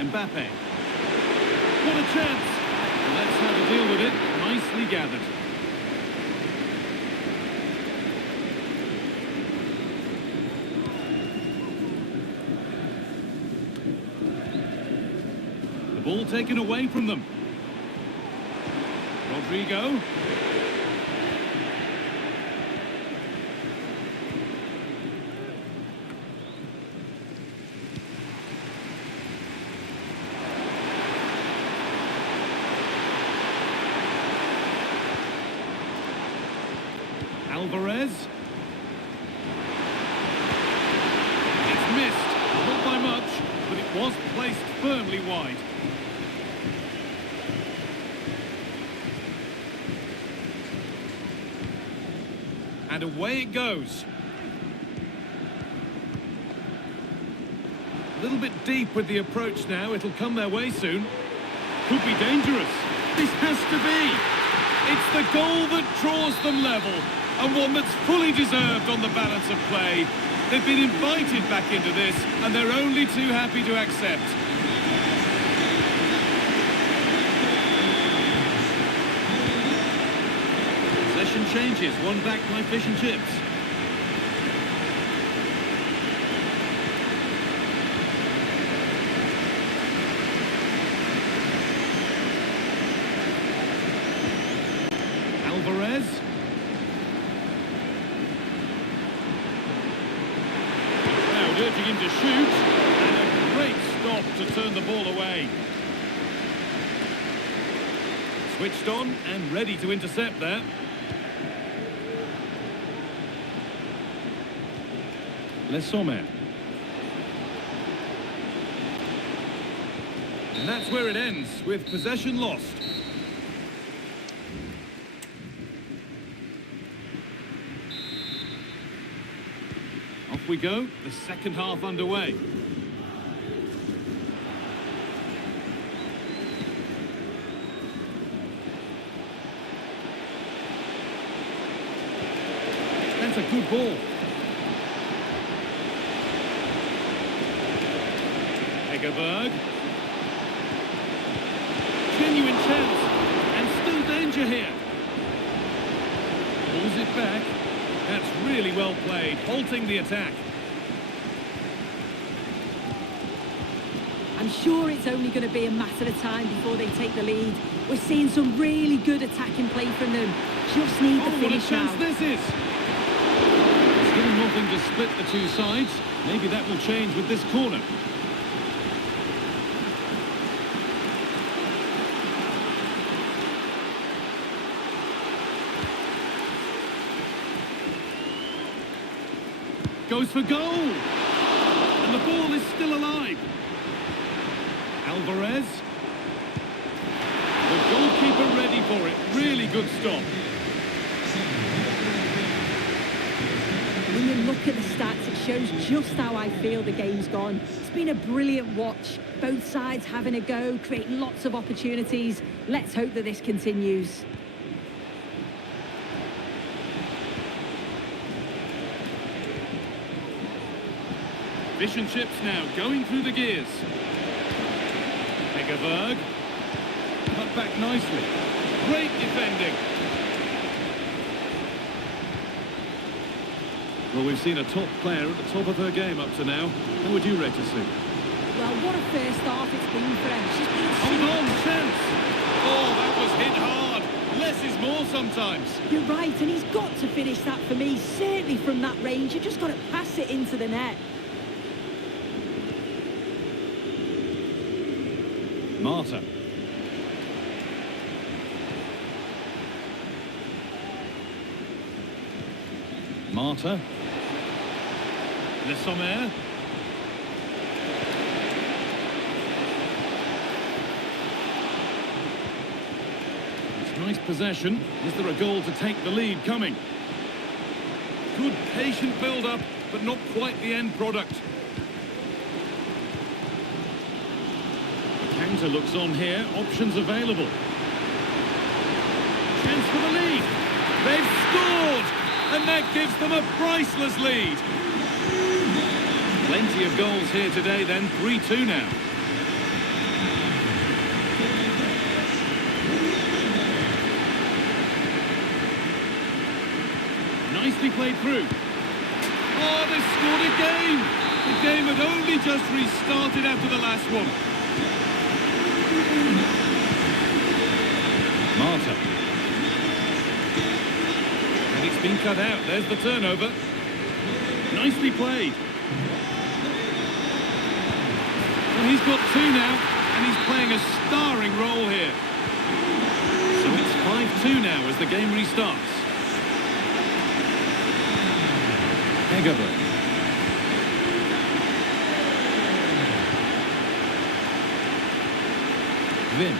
Mbappe. What a chance. Well, that's how to deal with it. Nicely gathered. The ball taken away from them. Rodrigo. Alvarez. It's missed, not by much, but it was placed firmly wide. And away it goes. A little bit deep with the approach now. It'll come their way soon. Could be dangerous. This has to be. It's the goal that draws them level, and one that's fully deserved on the balance of play. They've been invited back into this, and they're only too happy to accept. Possession changes, one back by Fish and Chips. Alvarez. Now urging him to shoot, and a great stop to turn the ball away. Switched on and ready to intercept there. Le Sommer. And that's where it ends, with possession lost. Off we go, the second half underway. That's a good ball. Hegerberg. Genuine chance, and still danger here. Pulls it back. That's really well played, halting the attack. I'm sure it's only going to be a matter of time before they take the lead. We're seeing some really good attacking play from them. Just need the Oh, what a finish chance now. this is! Still nothing to split the two sides. Maybe that will change with this corner. Goes for goal! And the ball is still alive. Alvarez. The goalkeeper ready for it. Really good stop. When you look at the stats, it shows just how I feel the game's gone. It's been a brilliant watch. Both sides having a go, creating lots of opportunities. Let's hope that this continues. Fish and Chips now going through the gears. Hegerberg. Cut back nicely. Great defending. Well, we've seen a top player at the top of her game up to now. How would you rate her, Sue? Well, what a first half it's been for her. She's been Hold on, chance! Oh, that was hit hard. Less is more sometimes. You're right, and he's got to finish that for me. Certainly from that range, you just got to pass it into the net. Marta. Marta. Le Sommer. It's nice possession. Is there a goal to take the lead coming? Good patient build-up, but not quite the end product. Counter looks on here, options available. Chance for the lead. They've scored, and that gives them a priceless lead. Plenty of goals here today then, 3-2 now. Nicely played through. Oh, they scored again. The game had only just restarted after the last one. Marta. And it's been cut out. There's the turnover. Nicely played. Well, he's got two now, and he's playing a starring role here. So it's 5-2 now as the game restarts. Hegerberg. Vin.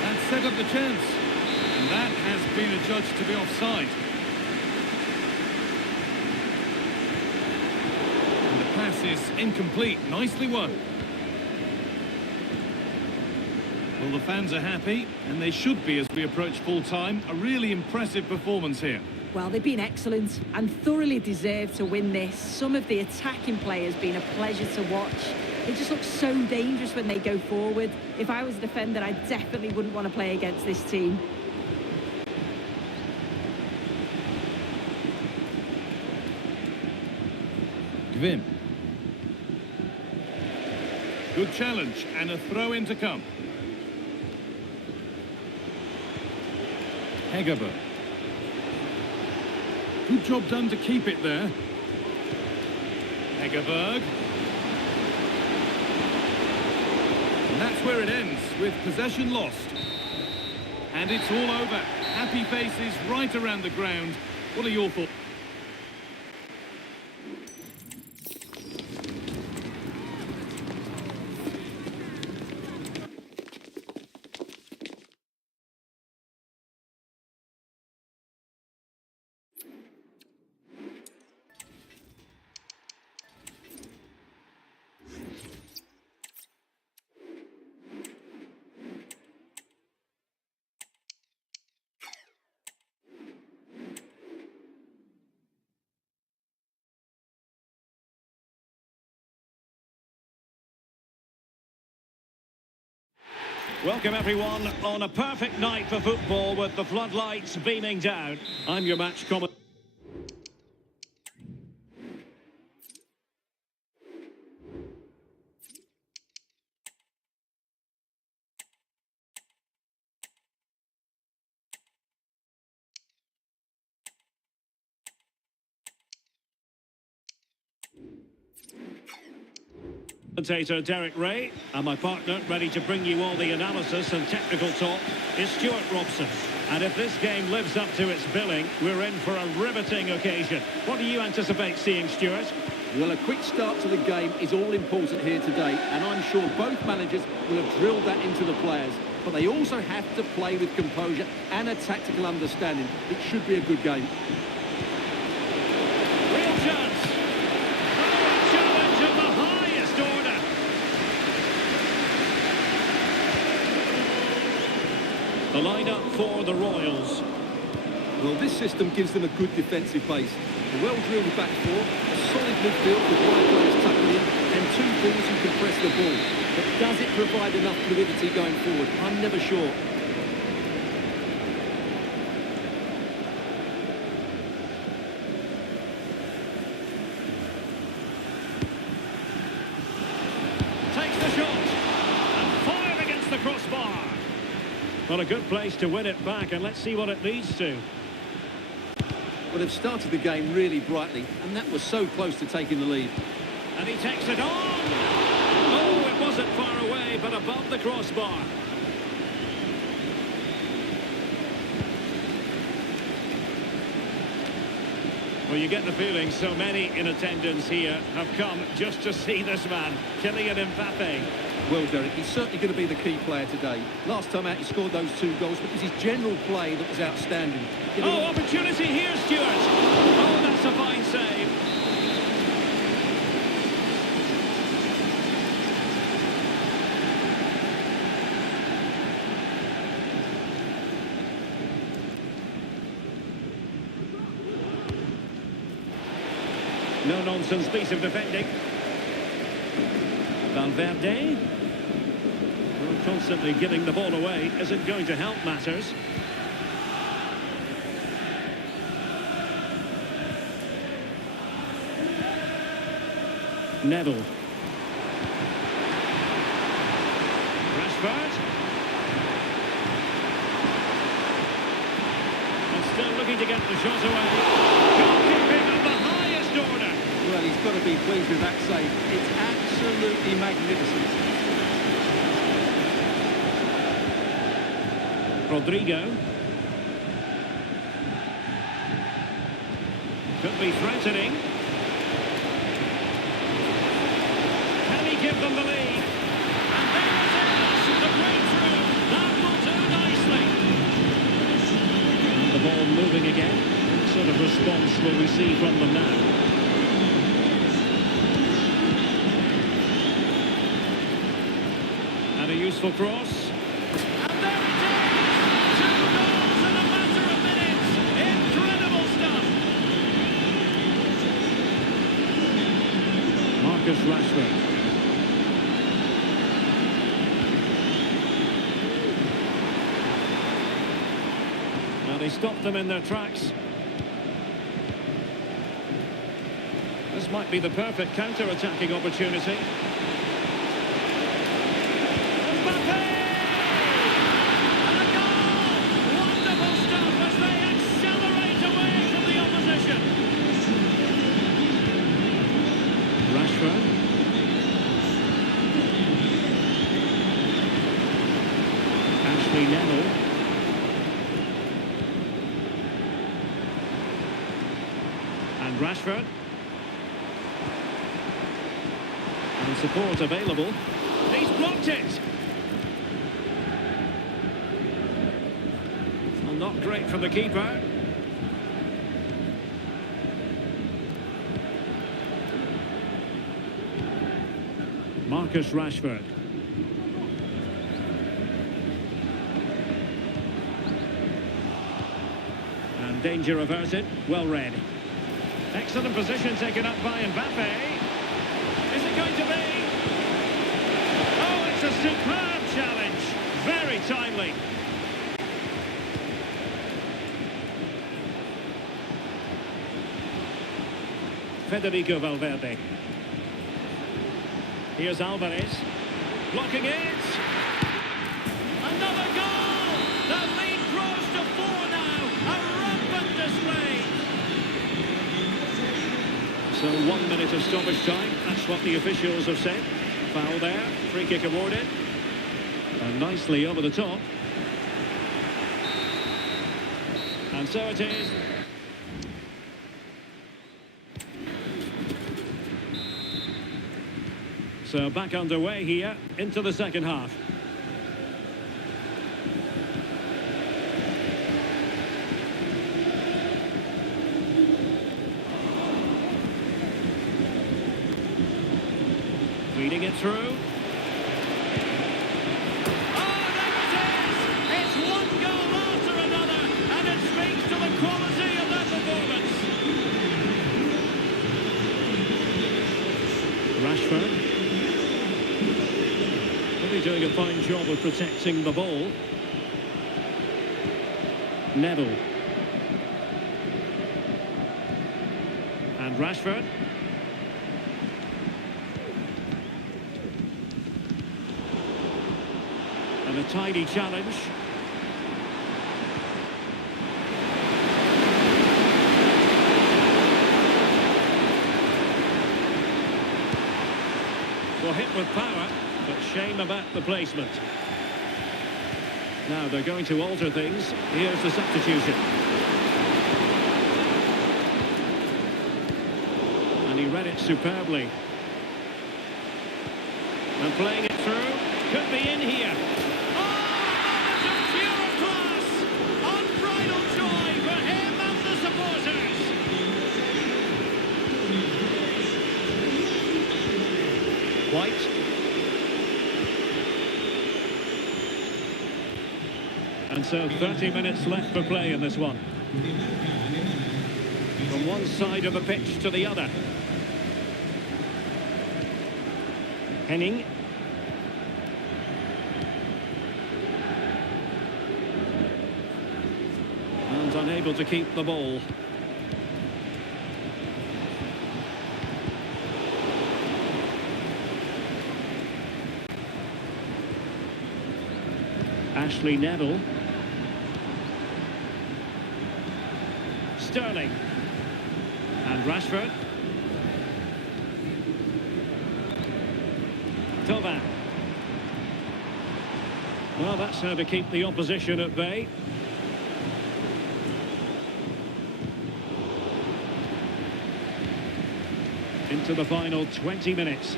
That set up the chance. And that has been adjudged to be offside. And the pass is incomplete. Nicely won. Well, the fans are happy, and they should be as we approach full-time. A really impressive performance here. Well, they've been excellent and thoroughly deserved to win this. Some of the attacking players been a pleasure to watch. They just look so dangerous when they go forward. If I was a defender, I definitely wouldn't want to play against this team. Vim. Good challenge, and a throw-in to come. Hegerberg. Good job done to keep it there. Hegerberg. And that's where it ends, with possession lost. And it's all over. Happy faces right around the ground. What are your thoughts? Welcome everyone on a perfect night for football with the floodlights beaming down. I'm your match commentator. Derek Ray, and my partner ready to bring you all the analysis and technical talk is Stuart Robson. And if this game lives up to its billing, we're in for a riveting occasion. What do you anticipate seeing, Stuart? Well, a quick start to the game is all important here today, and I'm sure both managers will have drilled that into the players. But they also have to play with composure and a tactical understanding. It should be a good game. Real chance. Challenge of the highest order. The lineup for the Royals. Well, this system gives them a good defensive base. A well-drilled back four, a solid midfield with wide players tucked in, and two forwards who can press the ball. But does it provide enough fluidity going forward? I'm never sure. Takes the shot and fired against the crossbar. Well, a good place to win it back, and let's see what it leads to. Well, they've started the game really brightly, and that was so close to taking the lead. And he takes it on. Oh, it wasn't far away, but above the crossbar. Well, you get the feeling so many in attendance here have come just to see this man, Kylian Mbappe. Well, Derek, he's certainly going to be the key player today. Last time out, he scored those 2 goals, but it was his general play that was outstanding. Oh, opportunity here, Stuart. Oh, that's a fine save. No-nonsense piece of defending. Valverde. Well, constantly giving the ball away isn't going to help matters. Neville. Rashford. And still looking to get the shot away. Goalkeeping of the highest order. Well, he's got to be pleased with that save. It's absolutely magnificent. Rodrigo. Could be threatening. Can he give them the lead? And there it is, the breakthrough. That will do nicely. And the ball moving again. What sort of response will we see from them now? And a useful cross. And there it is! 2 goals in a matter of minutes. Incredible stuff. Marcus Rashford. Now they stopped them in their tracks. This might be the perfect counter-attacking opportunity. Mbappe! And a goal! Wonderful stuff as they accelerate away from the opposition. Rashford. Ashley Neville. And Rashford. And support available. He's blocked it. Well, not great from the keeper. Marcus Rashford. And danger averted. Well read. Excellent position taken up by Mbappe. Is it going to be? Oh, it's a superb challenge. Very timely. Federico Valverde. Here's Alvarez. Blocking it. Another goal! The lead grows to 4 now. A rampant display. So 1 minute of stoppage time. That's what the officials have said. Foul there. Free kick awarded. And nicely over the top. And so it is. So back underway here into the second half. Feeding it through. Oh, there it is! It's one goal after another, and it speaks to the quality of their performance. Rashford. Really doing a fine job of protecting the ball. Neville. And Rashford. And a tidy challenge. Well, hit with power, but shame about the placement. Now they're going to alter things. Here's the substitution. And he read it superbly. And playing it through. Could be in here. Unbridled joy for him and the supporters. White. And so 30 minutes left for play in this one. From one side of the pitch to the other. Henning. And unable to keep the ball. Ashley Neville. Sterling. And Rashford. Thauvin. Well, that's how to keep the opposition at bay. into the final 20 minutes.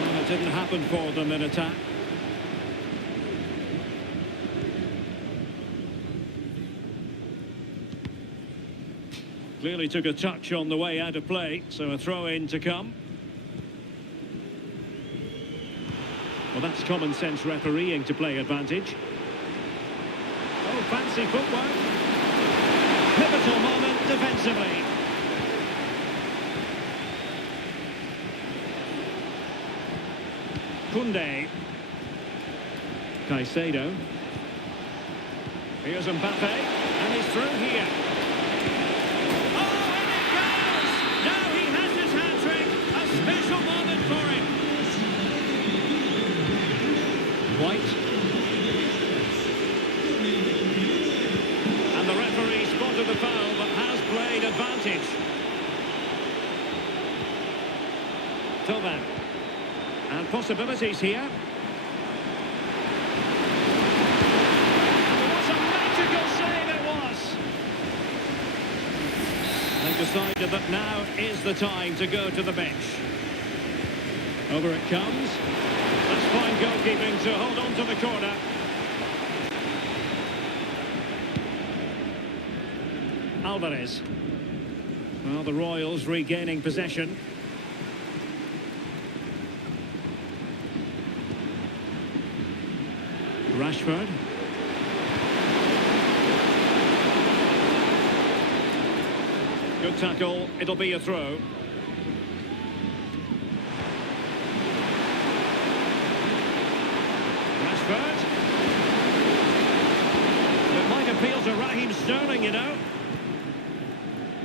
Well, it didn't happen for them in attack. Clearly took a touch on the way out of play, so a throw-in to come. Well, that's common sense refereeing to play advantage. Oh, fancy footwork. Pivotal moment defensively. Koundé. Caicedo. Here's Mbappe, and he's through here. Oh, and it goes! Now he has his hat-trick. A special moment for him. White. And the referee spotted the foul, but has played advantage. Thauvin. And possibilities here. What a magical save it was! They've decided that now is the time to go to the bench. Over it comes. That's fine goalkeeping to hold on to the corner. Alvarez. Well, the Royals regaining possession. Rashford. Good tackle. It'll be a throw. Rashford. It might appeal to Raheem Sterling, you know.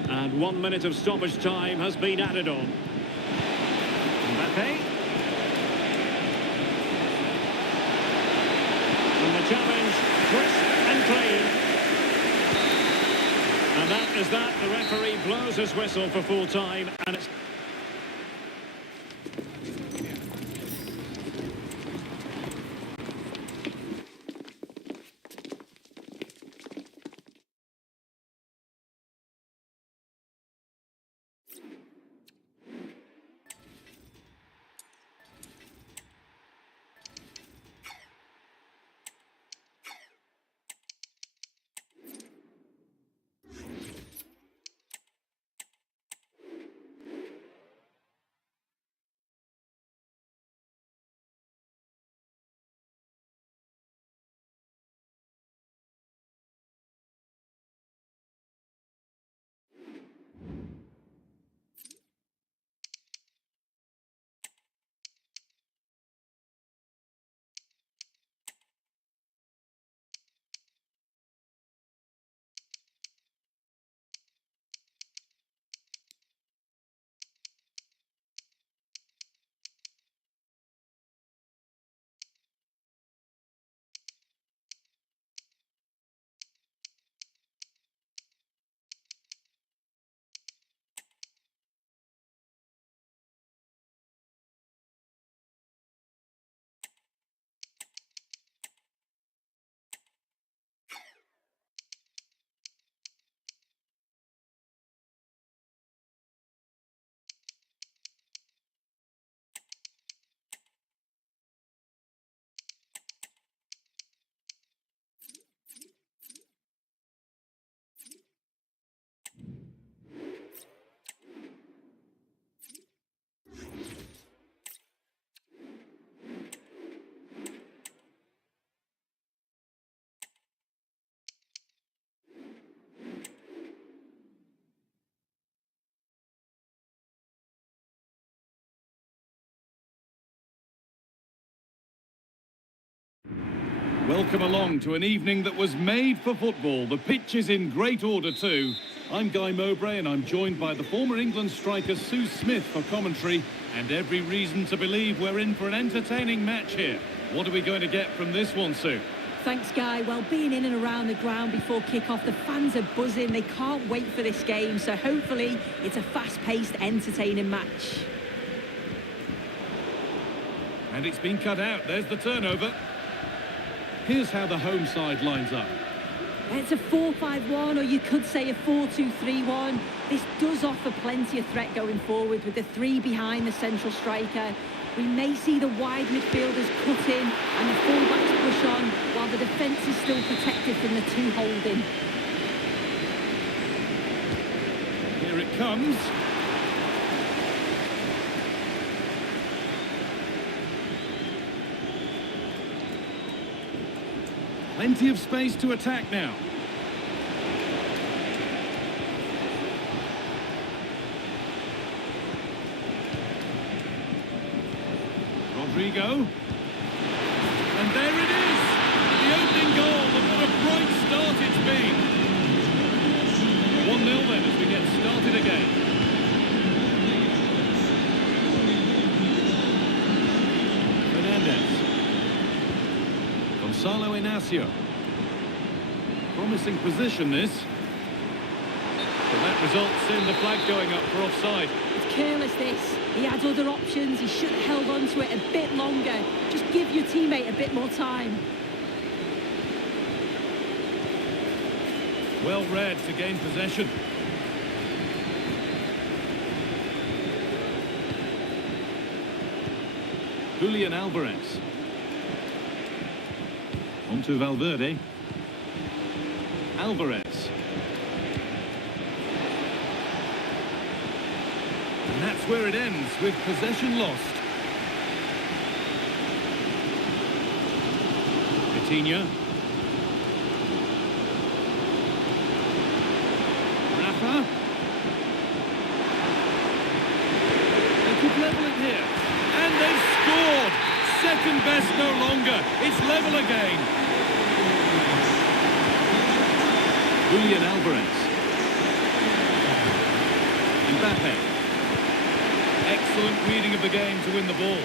And 1 minute of stoppage time has been added on. Mbappe. And the challenge, crisp and clean. And that is that. The referee blows his whistle for full time, and it's... Welcome along to an evening that was made for football. The pitch is in great order too. I'm Guy Mowbray and I'm joined by the former England striker Sue Smith for commentary, and every reason to believe we're in for an entertaining match here. What are we going to get from this one, Sue? Thanks, Guy. Well, being in and around the ground before kick-off, the fans are buzzing. They can't wait for this game, so hopefully it's a fast-paced, entertaining match. And it's been cut out. There's the turnover. Here's how the home side lines up. It's a 4-5-1, or you could say a 4-2-3-1. This does offer plenty of threat going forward with the three behind the central striker. We may see the wide midfielders cut in and the full-backs push on, while the defence is still protected from the two holding. Here it comes. Plenty of space to attack now. Rodrigo. And there it is! The opening goal, and what a bright start it's been. 1-0 then as we get started again. Fernandez. Gonzalo Inacio. Promising position this. But that results in the flag going up for offside. It's careless, this. He had other options. He should have held on to it a bit longer. Just give your teammate a bit more time. Well read to gain possession. Julian Alvarez. On to Valverde. Alvarez. And that's where it ends, with possession lost. Coutinho. Rafa. They could level it here. And they've scored! Second best no longer. It's level again. Julian Alvarez. Mbappe. Excellent reading of the game to win the ball.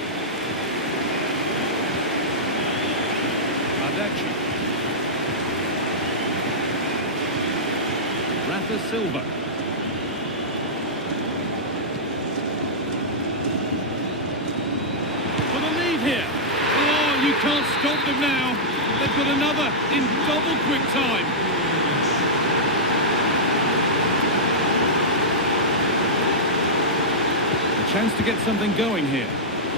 Badaci. Rafa Silva. For the lead here. Oh, you can't stop them now. They've got another in double quick time. Chance to get something going here,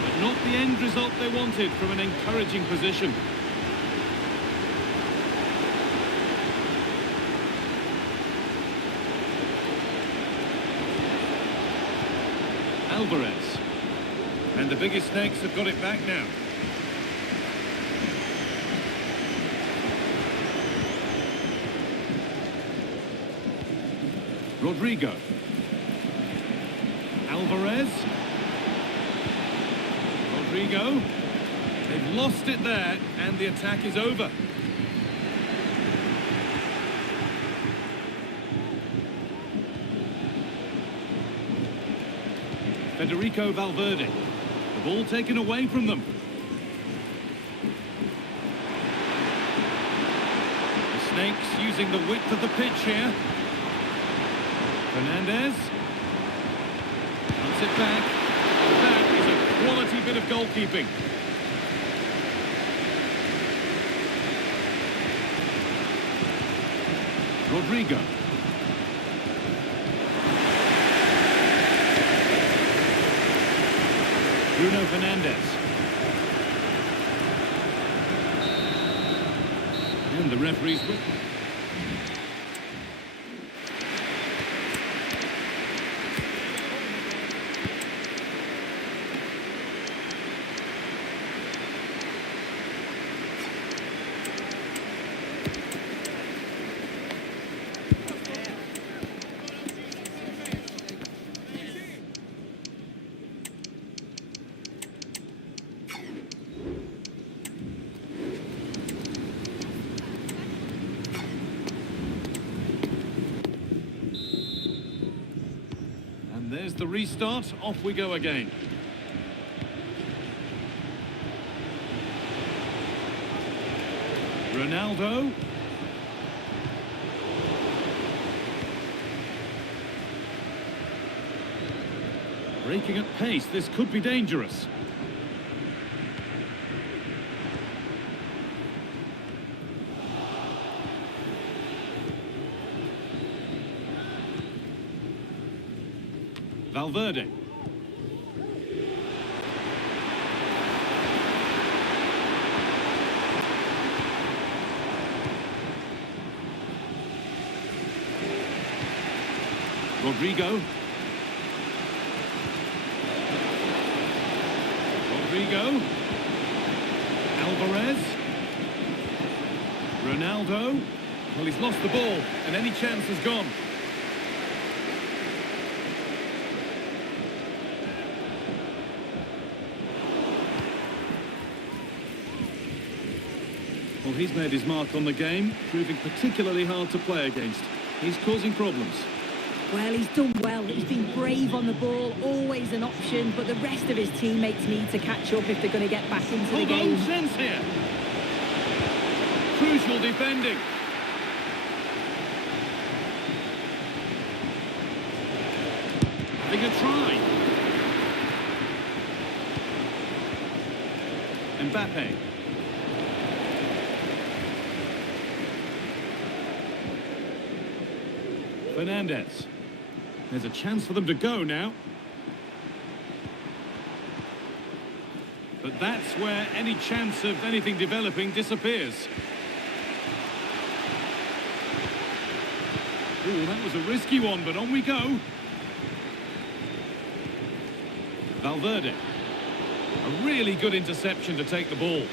but not the end result they wanted from an encouraging position. Alvarez. And the biggest snakes have got it back now. Rodrigo. Alvarez. Rodrigo. They've lost it there, and the attack is over. Federico Valverde. The ball taken away from them. The Snakes using the width of the pitch here. Fernandez. It back. That is a quality bit of goalkeeping. Rodrigo. Bruno Fernandes. And the referee's book. There's the restart. Off we go again. Ronaldo. Breaking at pace. This could be dangerous. Valverde. Rodrigo. Rodrigo. Alvarez. Ronaldo. Well, he's lost the ball, and any chance is gone. Well, he's made his mark on the game, proving particularly hard to play against. He's causing problems. Well, he's done well. He's been brave on the ball, always an option, but the rest of his teammates need to catch up if they're going to get back into the game. Full sense here. Crucial defending. Having a try. Mbappe. Fernandez. There's a chance for them to go now. But that's where any chance of anything developing disappears. Oh, that was a risky one, but on we go. Valverde. A really good interception to take the ball.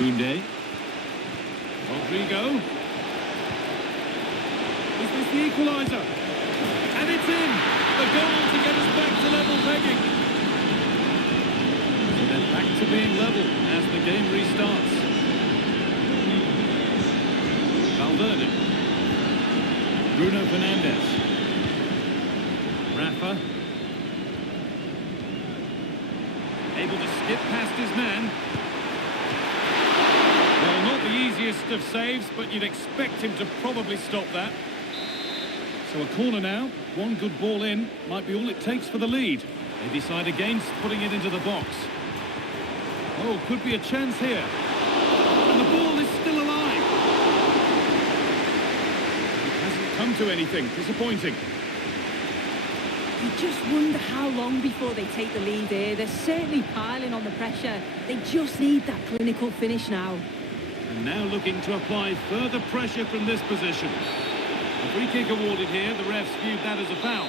Koundé. Rodrigo. Is this the equaliser? And it's in! The goal to get us back to level pegging. So they're back to being level as the game restarts. Valverde. Bruno Fernandes. Rafa. Able to skip past his man. Well, not the easiest of saves, but you'd expect him to probably stop that. So a corner now, one good ball in, might be all it takes for the lead. They decide against putting it into the box. Oh, could be a chance here. And the ball is still alive. It hasn't come to anything, disappointing. You just wonder how long before they take the lead here. They're certainly piling on the pressure. They just need that clinical finish now. And now looking to apply further pressure from this position. A free kick awarded here, the refs viewed that as a foul.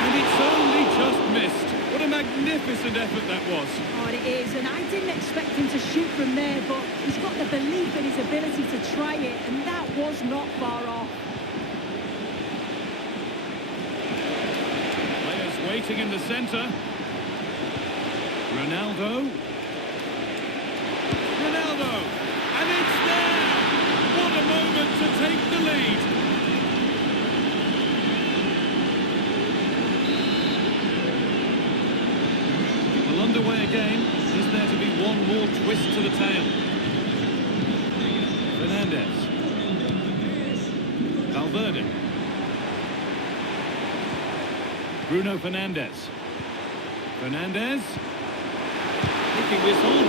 And it's only just missed. What a magnificent effort that was. Oh, it is, and I didn't expect him to shoot from there, but he's got the belief in his ability to try it, and that was not far off. Players waiting in the centre. Ronaldo. Ronaldo. And it's there! What a moment to take the lead. Well, underway again. Is there to be one more twist to the tail? Fernandez. Valverde. Bruno Fernandes. Fernandez. Picking this on.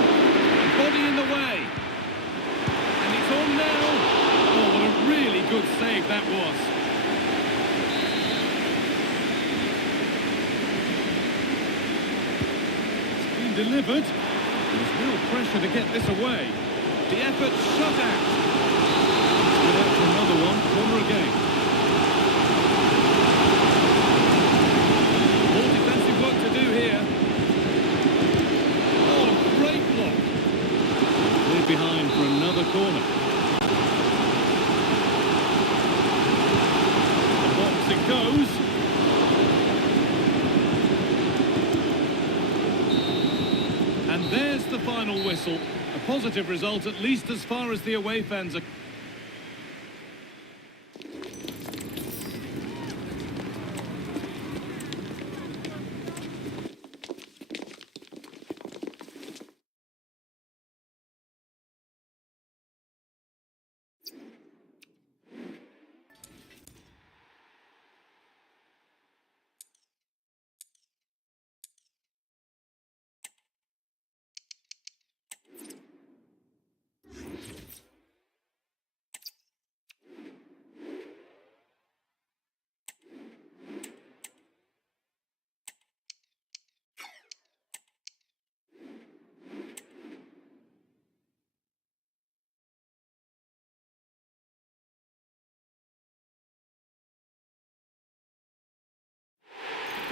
Body in the way. And it's on now. Oh, what a really good save that was. It's been delivered. There's real pressure to get this away. The effort shut out. Let's get out for another one. Corner again. More defensive work to do here. Oh, great block. Cleared behind for another corner. The box it goes. And there's the final whistle. A positive result, at least as far as the away fans are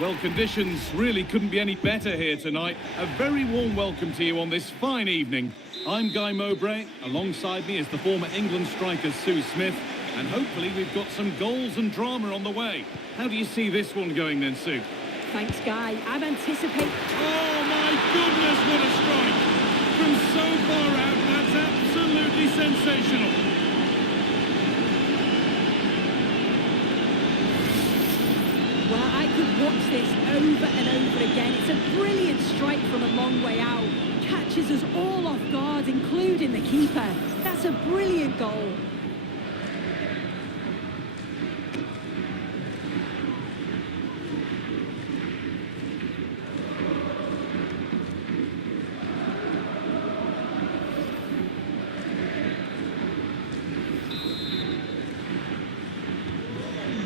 Well, conditions really couldn't be any better here tonight. A very warm welcome to you on this fine evening. I'm Guy Mowbray. Alongside me is the former England striker Sue Smith. And hopefully we've got some goals and drama on the way. How do you see this one going then, Sue? Thanks, Guy. I'm anticipating... Oh, my goodness, what a strike! From so far out, that's absolutely sensational. Well, I could watch this over and over again. It's a brilliant strike from a long way out. Catches us all off guard, including the keeper. That's a brilliant goal.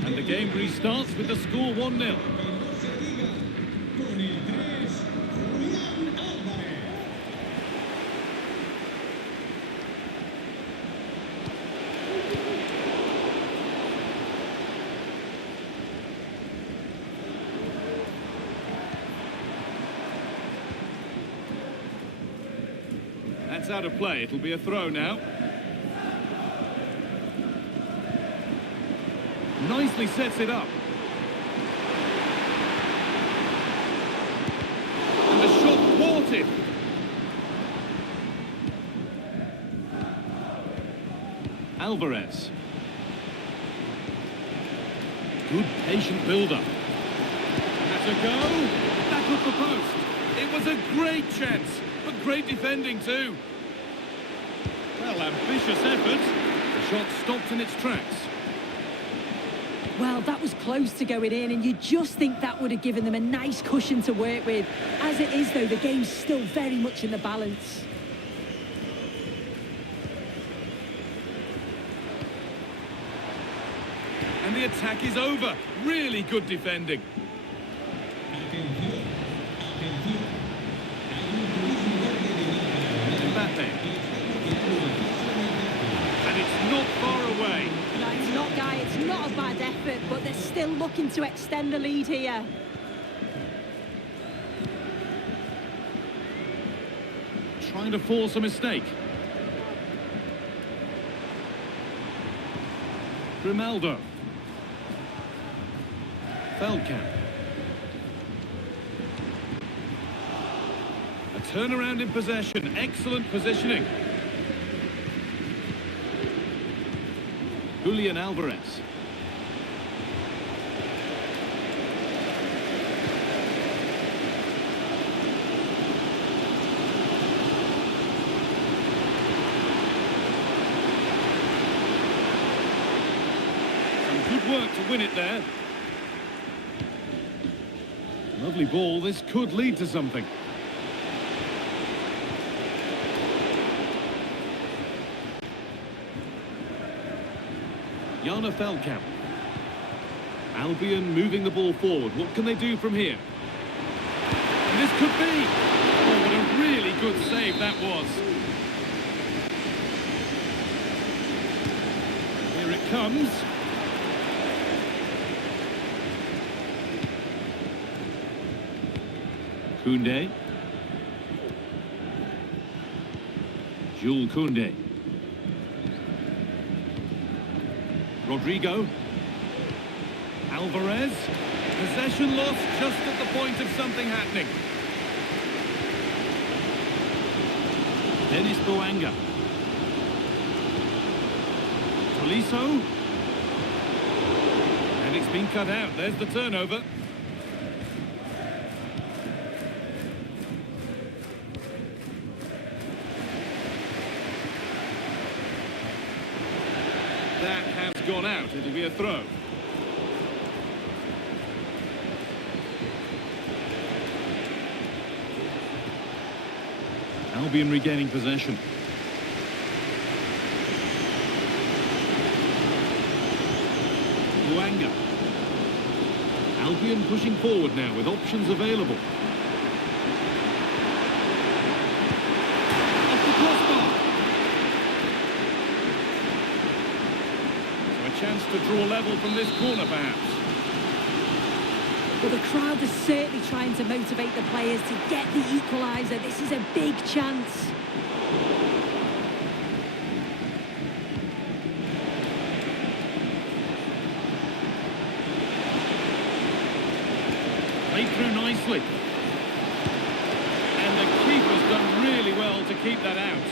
And the game restarts with the score 1-0. That's out of play. It'll be a throw now. Nicely sets it up. And the shot thwarted. Alvarez. Good patient build-up. That's a go. Back up the post. It was a great chance, but great defending too. Well, ambitious effort. The shot stopped in its tracks. Well, that was close to going in, and you just think that would have given them a nice cushion to work with. As it is, though, the game's still very much in the balance. And the attack is over. Really good defending. Mbappe. And it's not far away. No, it's not, Guy. It's not a bad effort, but they're still looking to extend the lead here. Trying to force a mistake. Grimaldo. Feldkamp. A turnaround in possession. Excellent positioning. Julian Alvarez. Some good work to win it there. Lovely ball. This could lead to something. Jana Feldkamp. Albion moving the ball forward. What can they do from here? And this could be. Oh, what a really good save that was. Here it comes. Koundé. Jules Koundé. Rodrigo. Alvarez. Possession lost just at the point of something happening. Dennis Boanga. Tolisso. And it's been cut out. There's the turnover. That has gone out. It'll be a throw. Albion regaining possession. Boanga. Albion pushing forward now with options available. Off the crossbar. So a chance to draw level from this corner, perhaps. But the crowd is certainly trying to motivate the players to get the equaliser. This is a big chance. Played through nicely. And the keeper's done really well to keep that out.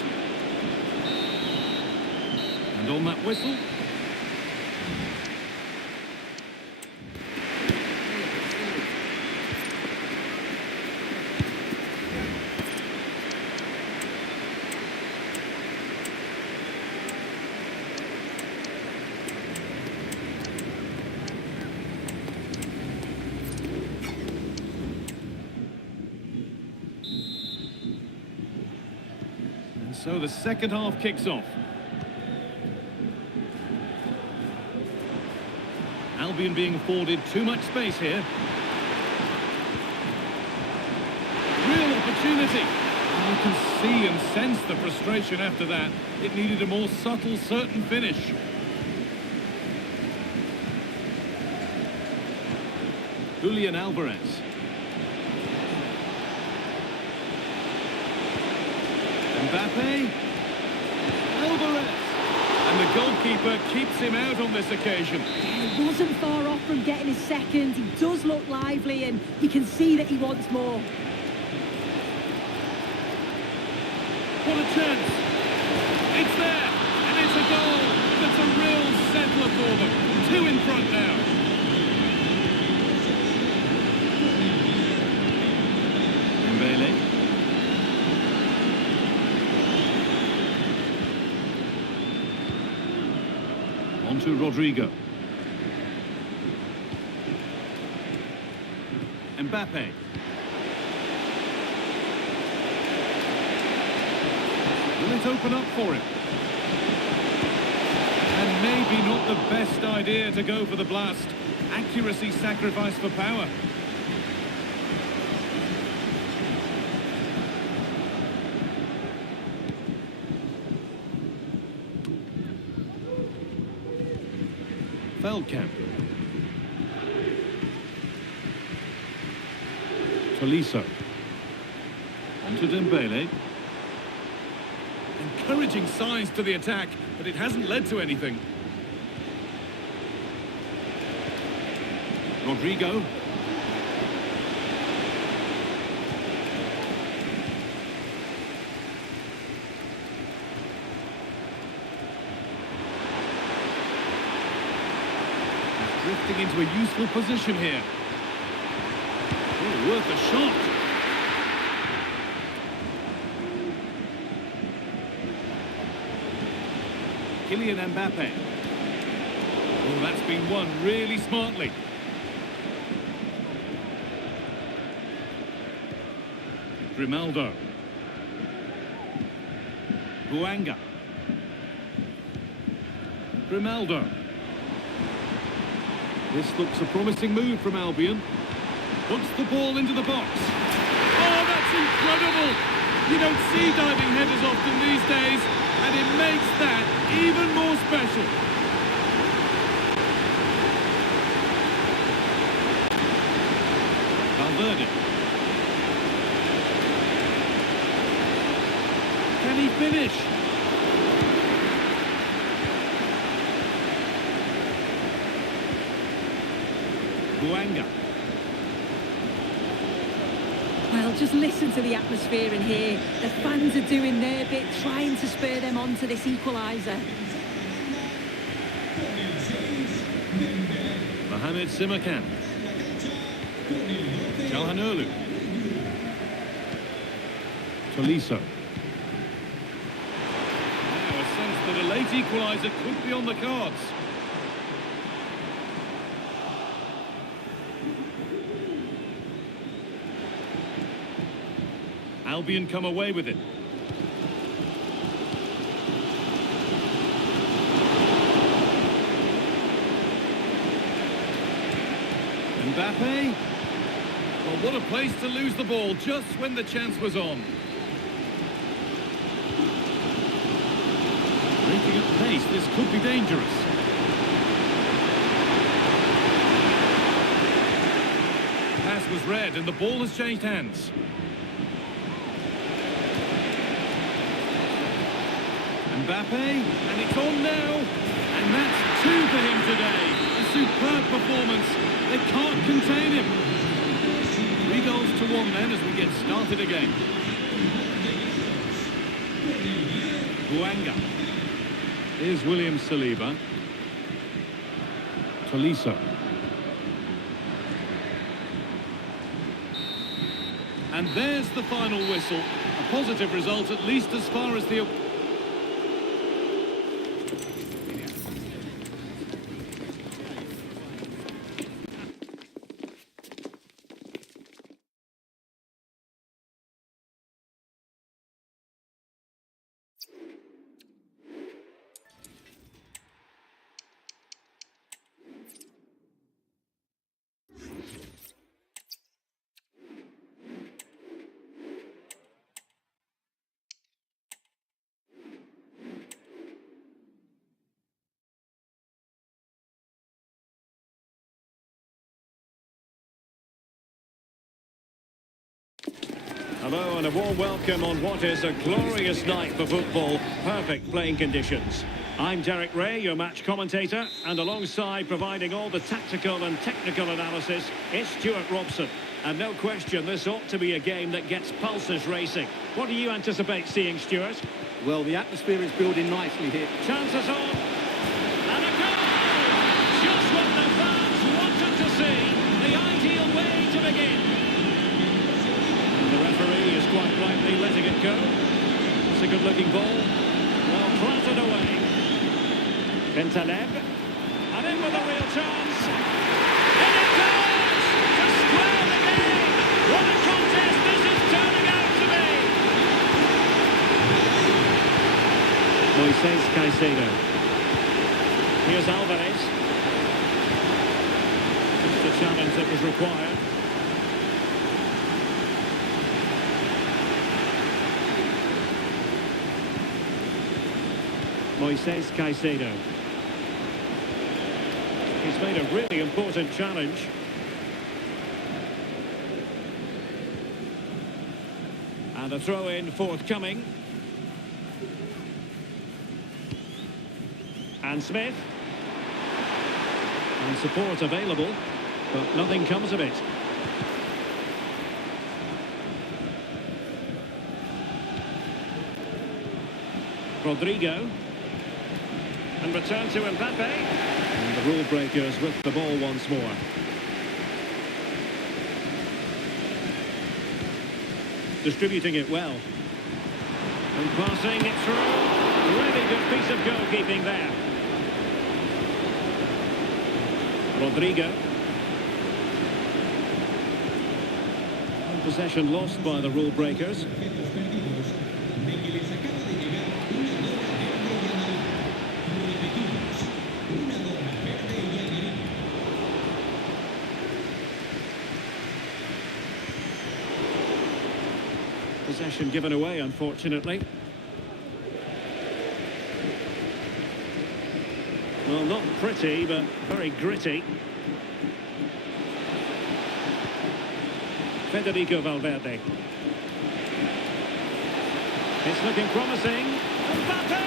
And on that whistle. So the second half kicks off. Albion being afforded too much space here. Real opportunity. You can see and sense the frustration after that. It needed a more subtle, certain finish. Julian Alvarez. Mbappe, Alvarez, and the goalkeeper keeps him out on this occasion. He wasn't far off from getting his second. He does look lively and you can see that he wants more. What a chance! It's there, and it's a goal. That's a real settler for them. 2 in front now. Dembele. On to Rodrigo. Mbappe. Will it open up for him? And maybe not the best idea to go for the blast. Accuracy sacrificed for power. Feldkamp. Tolisso. On to Dembele. Encouraging signs to the attack, but it hasn't led to anything. Rodrigo. Drifting into a useful position here. Oh, worth a shot. Kylian Mbappe. Oh, that's been won really smartly. Grimaldo. Buanga. Grimaldo. This looks a promising move from Albion. Puts the ball into the box. Oh, that's incredible! You don't see diving headers often these days, and it makes that even more special. Valverde. Can he finish? Buanga. Well, just listen to the atmosphere in here. The fans are doing their bit, trying to spur them on to this equaliser. Mohamed Simakan. Calhanoglu. Tolisso. Now a sense that a late equaliser could be on the cards. Albion come away with it. Mbappe. Well, what a place to lose the ball just when the chance was on. Breaking at pace, this could be dangerous. pass was read and the ball has changed hands. Mbappe, and it's on now. And that's 2 for him today. A superb performance. They can't contain him. 3 goals to 1 then as we get started again. Buanga. Here's William Saliba. Tolisso. And there's the final whistle. A positive result, at least as far as the... Hello and a warm welcome on what is a glorious night for football. Perfect playing conditions. I'm Derek Ray, your match commentator, and alongside providing all the tactical and technical analysis, it's Stuart Robson. And no question, this ought to be a game that gets pulses racing. What do you anticipate seeing, Stuart? Well, the atmosphere is building nicely here. Chances on. And a goal! Just what the fans wanted to see. The ideal way to begin. The referee is quite rightly letting it go. It's a good-looking ball. Well clattered away. Bentaleb. And in with a real chance. And it goes! To square the game! What a contest this is turning out to be! Moises Caicedo. Here's Alvarez. Just the challenge that was required. Moises Caicedo. He's made a really important challenge. And a throw-in forthcoming. And Smith. And support available, but nothing comes of it. Rodrigo. And return to Mbappe. And the rule breakers with the ball once more. Distributing it well. And passing it through. Really good piece of goalkeeping there. Rodrigo. And possession lost by the rule breakers. Possession given away, unfortunately. Well, not pretty, but very gritty. Federico Valverde. It's looking promising. Mbappe!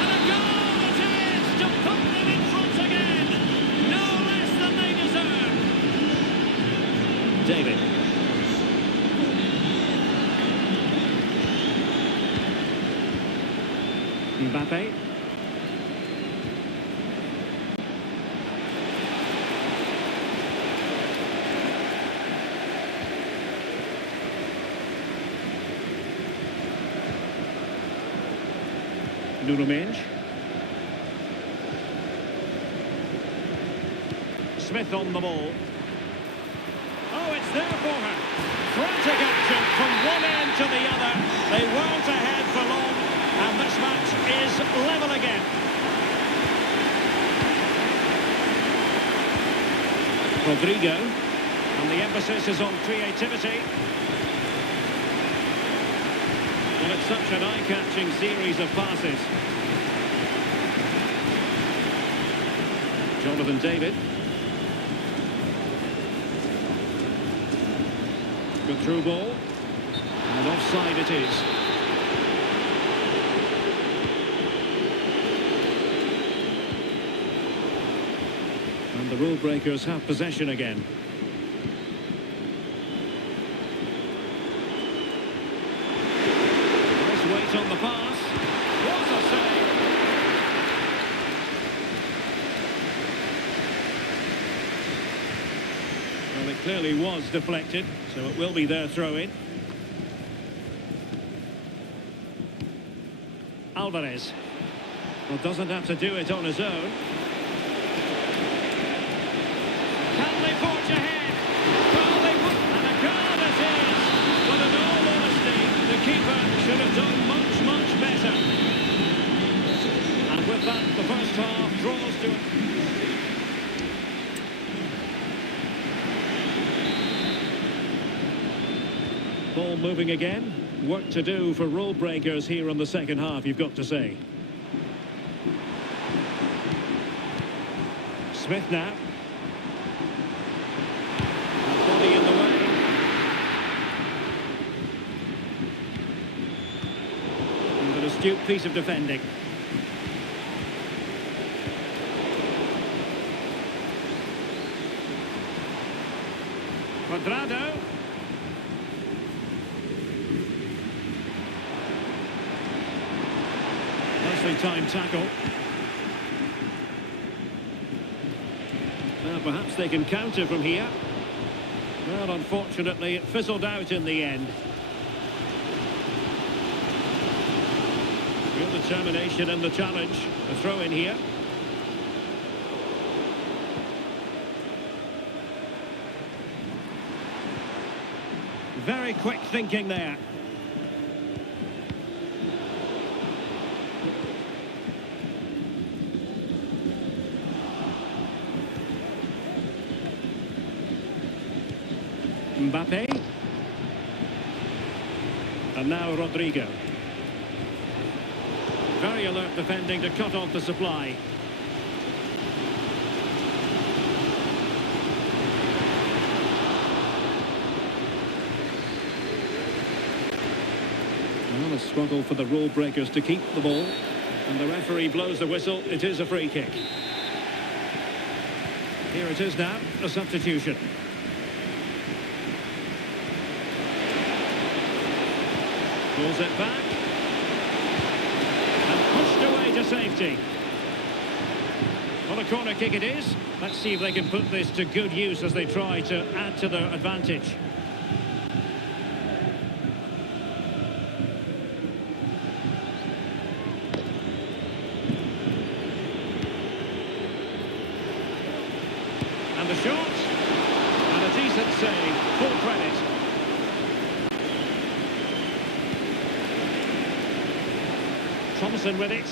And a goal it is to put them in front again. No less than they deserve. David. Mbappe. Nuno Mendes. Smith on the ball. Oh, it's there for her. Frantic action from one end to the other. They weren't ahead for long, and this match is level again. Rodrigo, and the emphasis is on creativity. Well, it's such an eye-catching series of passes. Jonathan David. Good through ball. And offside it is. And the rule breakers have possession again. Nice weight on the pass. What a save! Well, it clearly was deflected, so it will be their throw-in. Alvarez. Well, doesn't have to do it on his own. Can they forge ahead? Well, they put... And a card it is! But in all honesty, the keeper should have done much, much better. And with that, the first half draws to... Ball moving again. Work to do for rule breakers here on the second half, you've got to say. Smith now. And body in the way. And an astute piece of defending. Cuadrado. Nicely timed tackle. Now perhaps they can counter from here. Well, unfortunately, it fizzled out in the end. Real determination in the challenge. A throw in here. Very quick thinking there. Mbappe. And now Rodrigo. Very alert defending to cut off the supply. Well, a struggle for the rule breakers to keep the ball. And the referee blows the whistle. It is a free kick. Here it is now, a substitution. Pulls it back. And pushed away to safety. Well, a corner kick it is. Let's see if they can put this to good use as they try to add to their advantage. And the shot. And a decent save. Full credit. Thompson with it.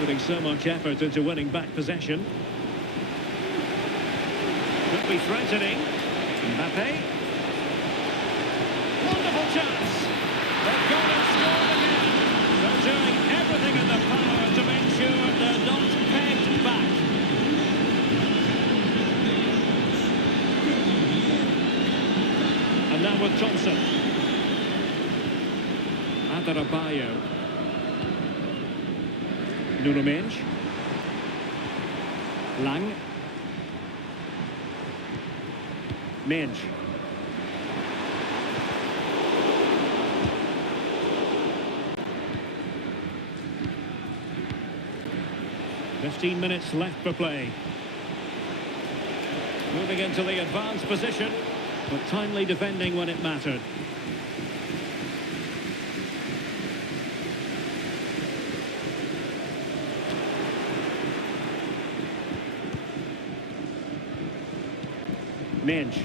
Putting so much effort into winning back possession. Could be threatening. Mbappe. Wonderful chance. They've gone and scored again. They're doing everything in their power to make sure they're not pegged back. And now with Thompson. Adarabioyo. Nuno Mendes. Lang. Mendes. "15 minutes left for play. Moving into the advanced position, but timely defending when it mattered. Mendes.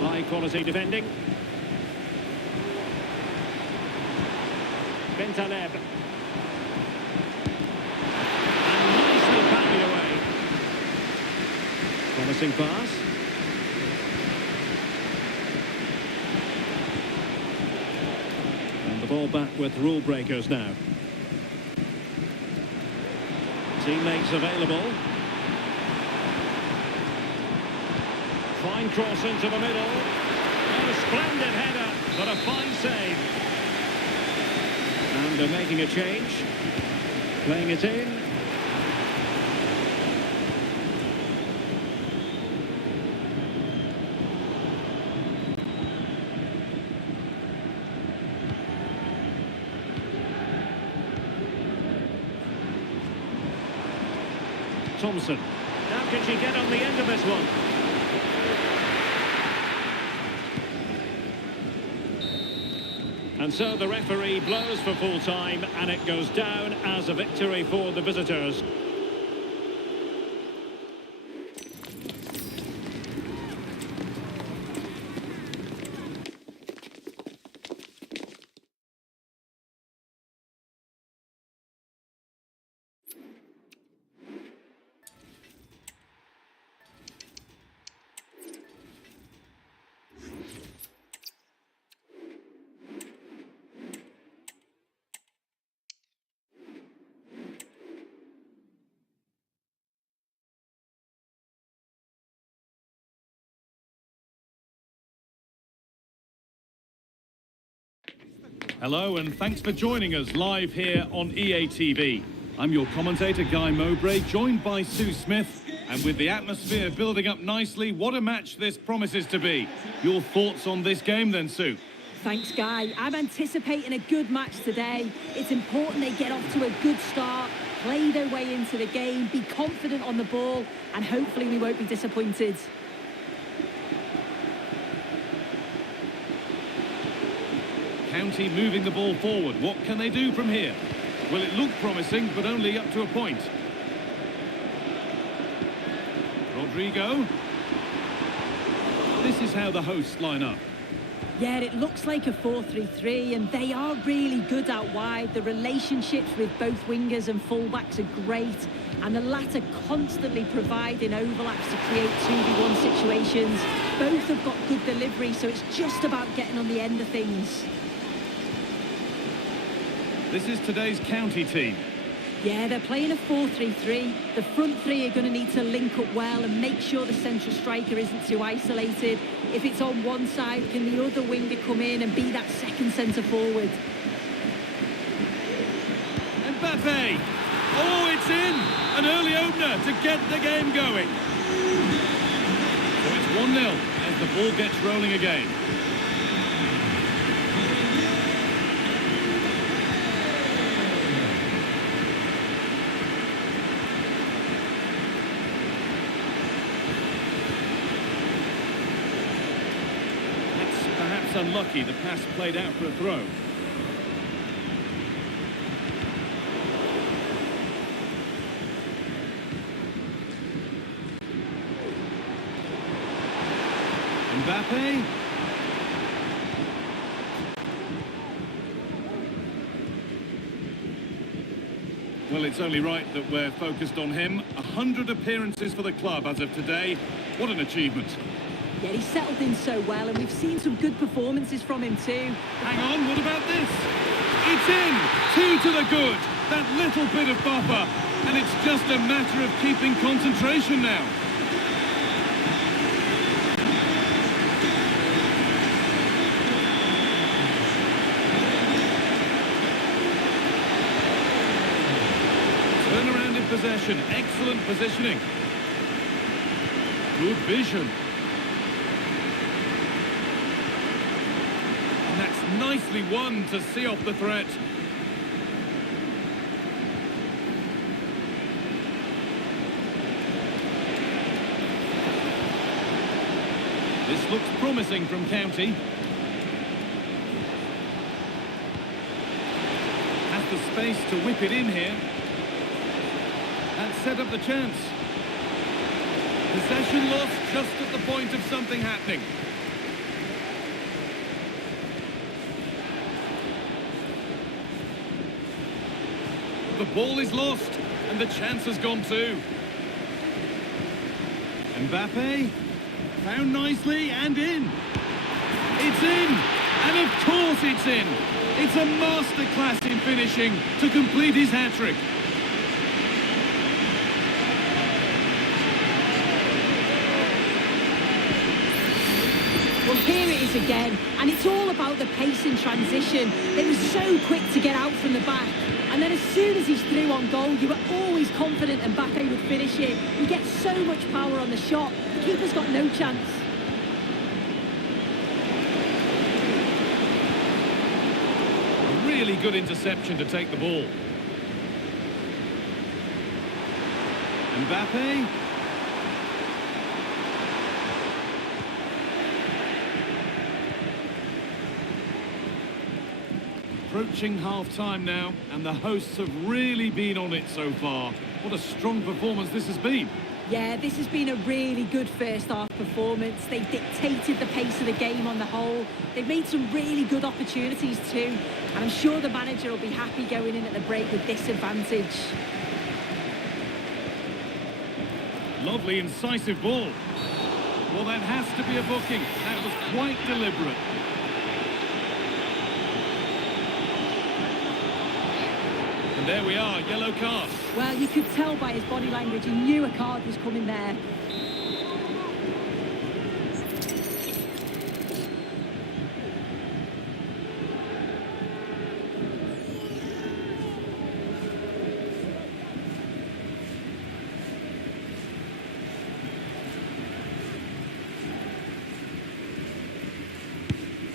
High quality defending. Bentaleb. And nicely batted away. Promising pass. And the ball back with rule breakers now. Teammates available. Fine cross into the middle. Oh, a splendid header, but a fine save. And they're making a change. Playing it in. Thompson. Now can she get on the end of this one? And so the referee blows for full time and it goes down as a victory for the visitors. Hello and thanks for joining us live here on EA TV. I'm your commentator Guy Mowbray, joined by Sue Smith, and with the atmosphere building up nicely, what a match this promises to be. Your thoughts on this game then, Sue? Thanks, Guy. I'm anticipating a good match today. It's important they get off to a good start, play their way into the game, be confident on the ball, and hopefully we won't be disappointed. County moving the ball forward. What can they do from here? Well, it looked promising, but only up to a point. Rodrigo. This is how the hosts line up. Yeah, it looks like a 4-3-3, and they are really good out wide. The relationships with both wingers and fullbacks are great, and the latter constantly providing overlaps to create 2v1 situations. Both have got good delivery, so it's just about getting on the end of things. This is today's County team. Yeah, they're playing a 4-3-3. The front three are going to need to link up well and make sure the central striker isn't too isolated. If it's on one side, can the other winger come in and be that second centre forward? Mbappe! Oh, it's in! An early opener to get the game going. So it's 1-0 as the ball gets rolling again. Unlucky, the pass played out for a throw. Mbappe. Well, it's only right that we're focused on him. 100 appearances for the club as of today. What an achievement. Yeah, he's settled in so well, and we've seen some good performances from him too. Hang on, what about this? It's in! 2 to the good! That little bit of buffer, and it's just a matter of keeping concentration now. Turnaround in possession, excellent positioning. Good vision. Nicely won to see off the threat. This looks promising from County. Has the space to whip it in here. And set up the chance. Possession lost just at the point of something happening. The ball is lost, and the chance has gone too. Mbappe, found nicely, and in. It's in, and of course it's in. It's a masterclass in finishing to complete his hat-trick. Well, here it is again, and it's all about the pace in transition. They were so quick to get out from the back, and then as soon as he's through on goal, you were always confident Mbappe would finish it. He gets so much power on the shot, the keeper's got no chance. A really good interception to take the ball. Mbappe. Approaching half-time now, and the hosts have really been on it so far. What a strong performance this has been. Yeah, this has been a really good first-half performance. They've dictated the pace of the game on the whole. They've made some really good opportunities too, and I'm sure the manager will be happy going in at the break with this advantage. Lovely, incisive ball. Well, that has to be a booking. That was quite deliberate. And there we are, yellow card. Well, you could tell by his body language, he knew a card was coming there.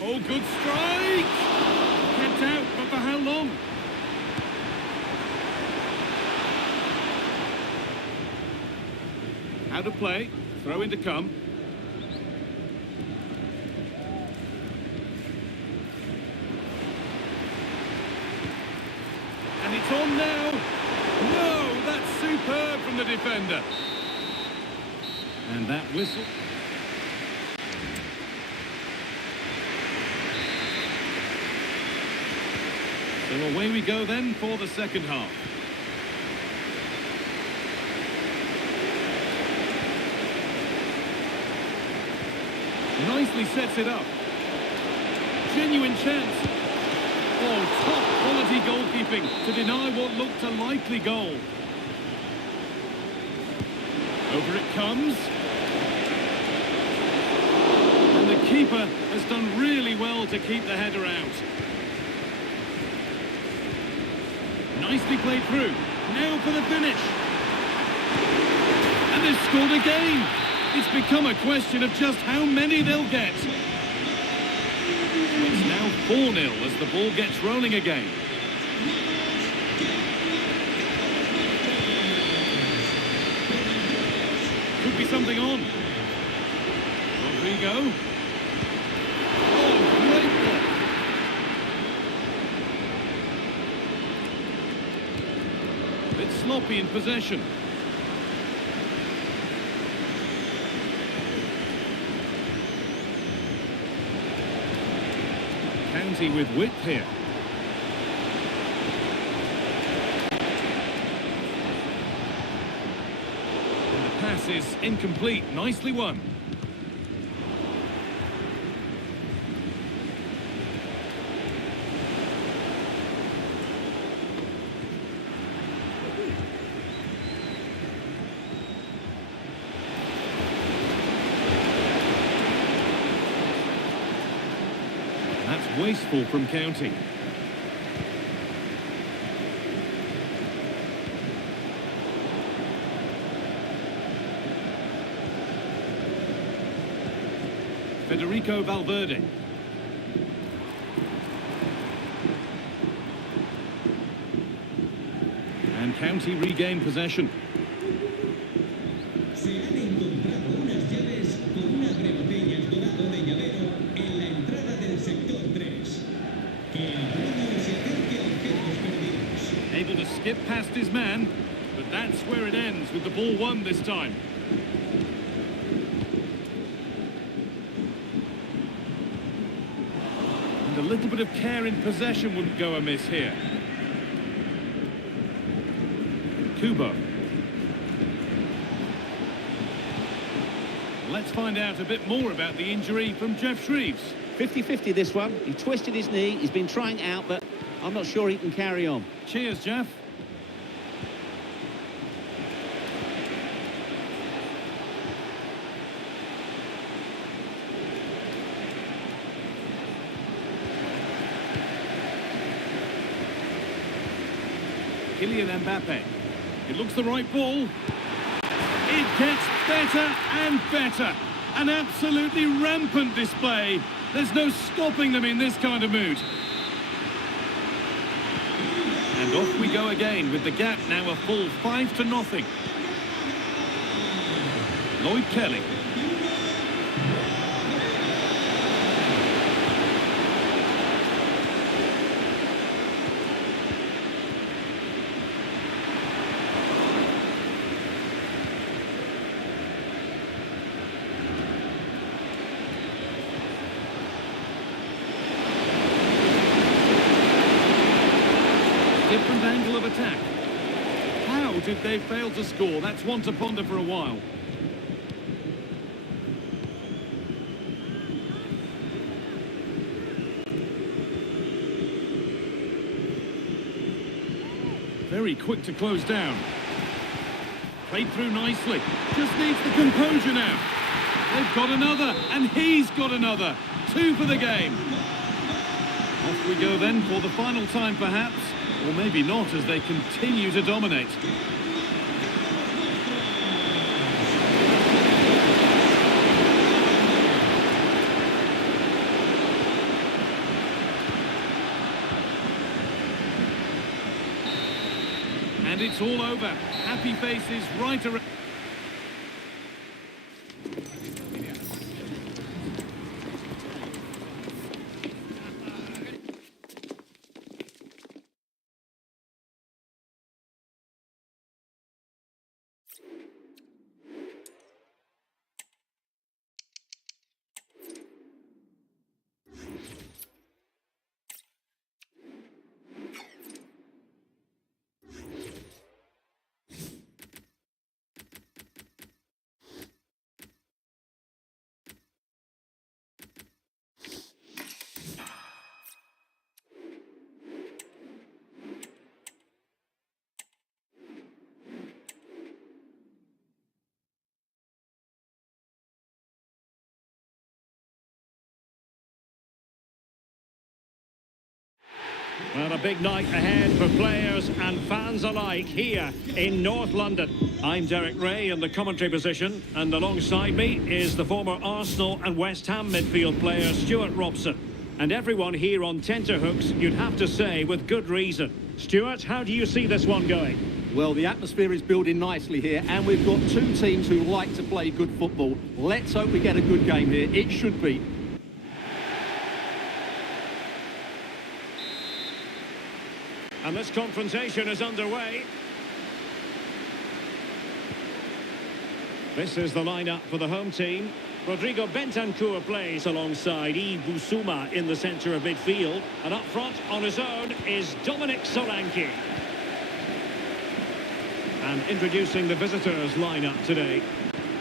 Oh, good strike! Kept out, but for how long? Out of play, throw in to come. And it's on now. No, that's superb from the defender. And that whistle. So away we go then for the second half. Nicely sets it up. Genuine chance. Oh, top quality goalkeeping to deny what looked a likely goal. Over it comes. And the keeper has done really well to keep the header out. Nicely played through. Now for the finish. And they've scored again. It's become a question of just how many they'll get. It's now 4-0 as the ball gets rolling again. Could be something on. Rodrigo. Oh, great block. Bit sloppy in possession. County with width here. And the pass is incomplete. Nicely won. That's wasteful from County. Federico Valverde. And County regain possession. Able to skip past his man, but that's where it ends with the ball won this time. And a little bit of care in possession wouldn't go amiss here. Kubo. Let's find out a bit more about the injury from Jeff Shreves. 50-50 this one. He twisted his knee. He's been trying out, but I'm not sure he can carry on. Cheers, Jeff. Kylian Mbappe. It looks the right ball. It gets better and better. An absolutely rampant display. There's no stopping them in this kind of mood. And off we go again with the gap now a full 5-0. Lloyd Kelly. Different angle of attack. How did they fail to score? That's one to ponder for a while. Very quick to close down. Played through nicely. Just needs the composure now. They've got another, and he's got another. 2 for the game. Off we go then for the final time perhaps. Or maybe not, as they continue to dominate. And it's all over. Happy faces right around. Well, a big night ahead for players and fans alike here in North London. I'm Derek Ray in the commentary position, and alongside me is the former Arsenal and West Ham midfield player Stuart Robson. And everyone here on tenterhooks, you'd have to say, with good reason. Stuart, how do you see this one going? Well, the atmosphere is building nicely here, and we've got 2 teams who like to play good football. Let's hope we get a good game here. It should be. And this confrontation is underway. This is the lineup for the home team. Rodrigo Bentancur plays alongside Yves Bissouma in the centre of midfield. And up front on his own is Dominic Solanke. And introducing the visitors lineup today.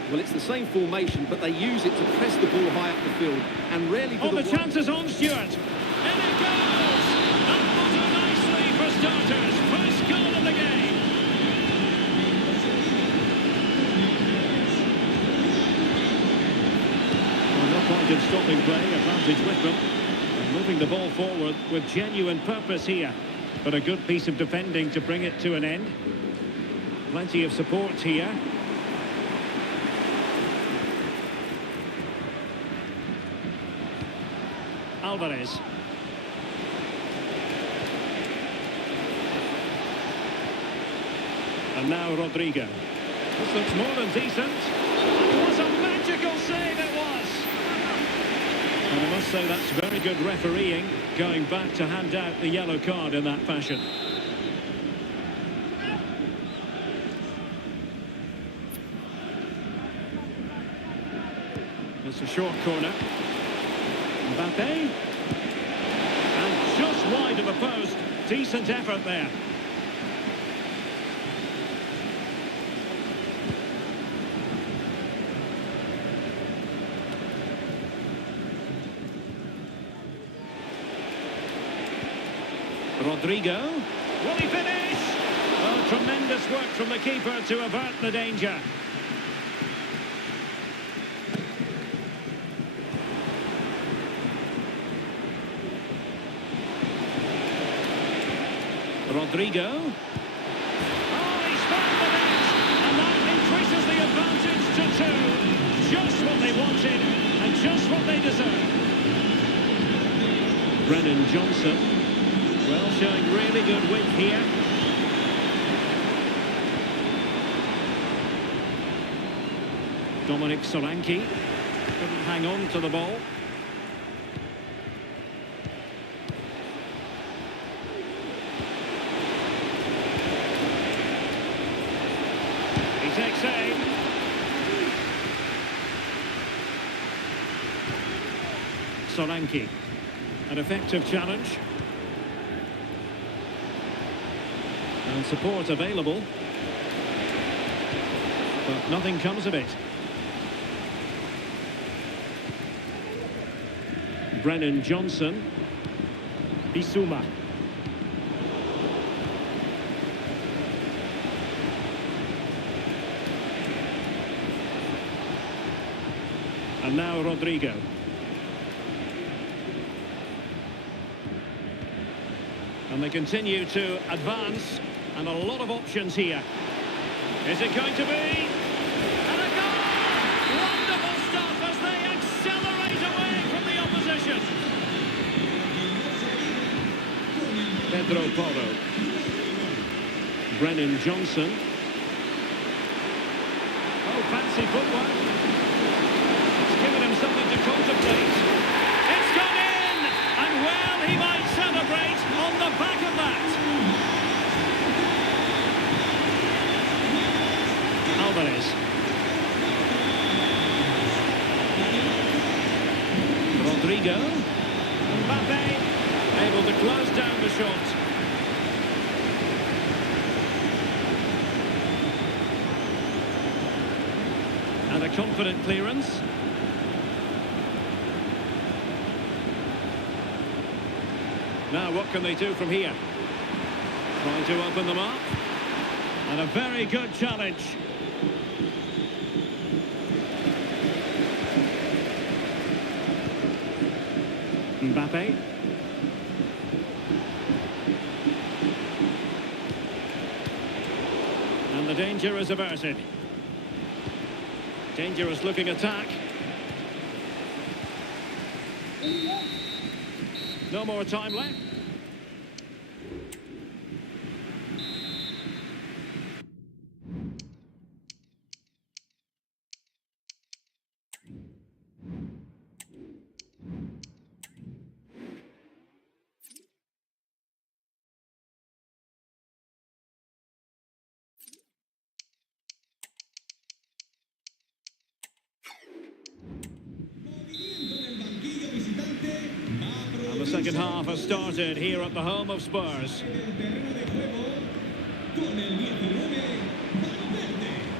Well, it's the same formation, but they use it to press the ball high up the field. And rarely do the chances on, Stuart. In it goes! For starters, first goal of the game. Well, no point in stopping play, advantage with them. And moving the ball forward with genuine purpose here. But a good piece of defending to bring it to an end. Plenty of support here. Alvarez. And now Rodrigo. This looks more than decent. It was a magical save, it was. And I must say that's very good refereeing, going back to hand out the yellow card in that fashion. It's a short corner. Mbappe. And just wide of the post. Decent effort there. Rodrigo. Will he finish? Oh, tremendous work from the keeper to avert the danger. Rodrigo. advantage to two. Just what they wanted and just what they deserve. Brennan Johnson. Well, showing really good width here. Dominic Solanke couldn't hang on to the ball. He takes aim. Solanke, an effective challenge. And support available. But nothing comes of it. Brennan Johnson. Bissouma. And now Rodrigo. And they continue to advance, and a lot of options here. Is it going to be? And a goal! Wonderful stuff as they accelerate away from the opposition. Pedro Porro. Brennan Johnson. Oh, fancy footwork. It's given him something to contemplate. It's gone in! And well, he might celebrate on the back of that. Alvarez. Rodrigo. Mbappe able to close down the shot. And a confident clearance. Now what can they do from here? Trying to open them up. And a very good challenge. Mbappe. And the danger is averted. Dangerous looking attack. No more time left. And the second half has started here at the home of Spurs.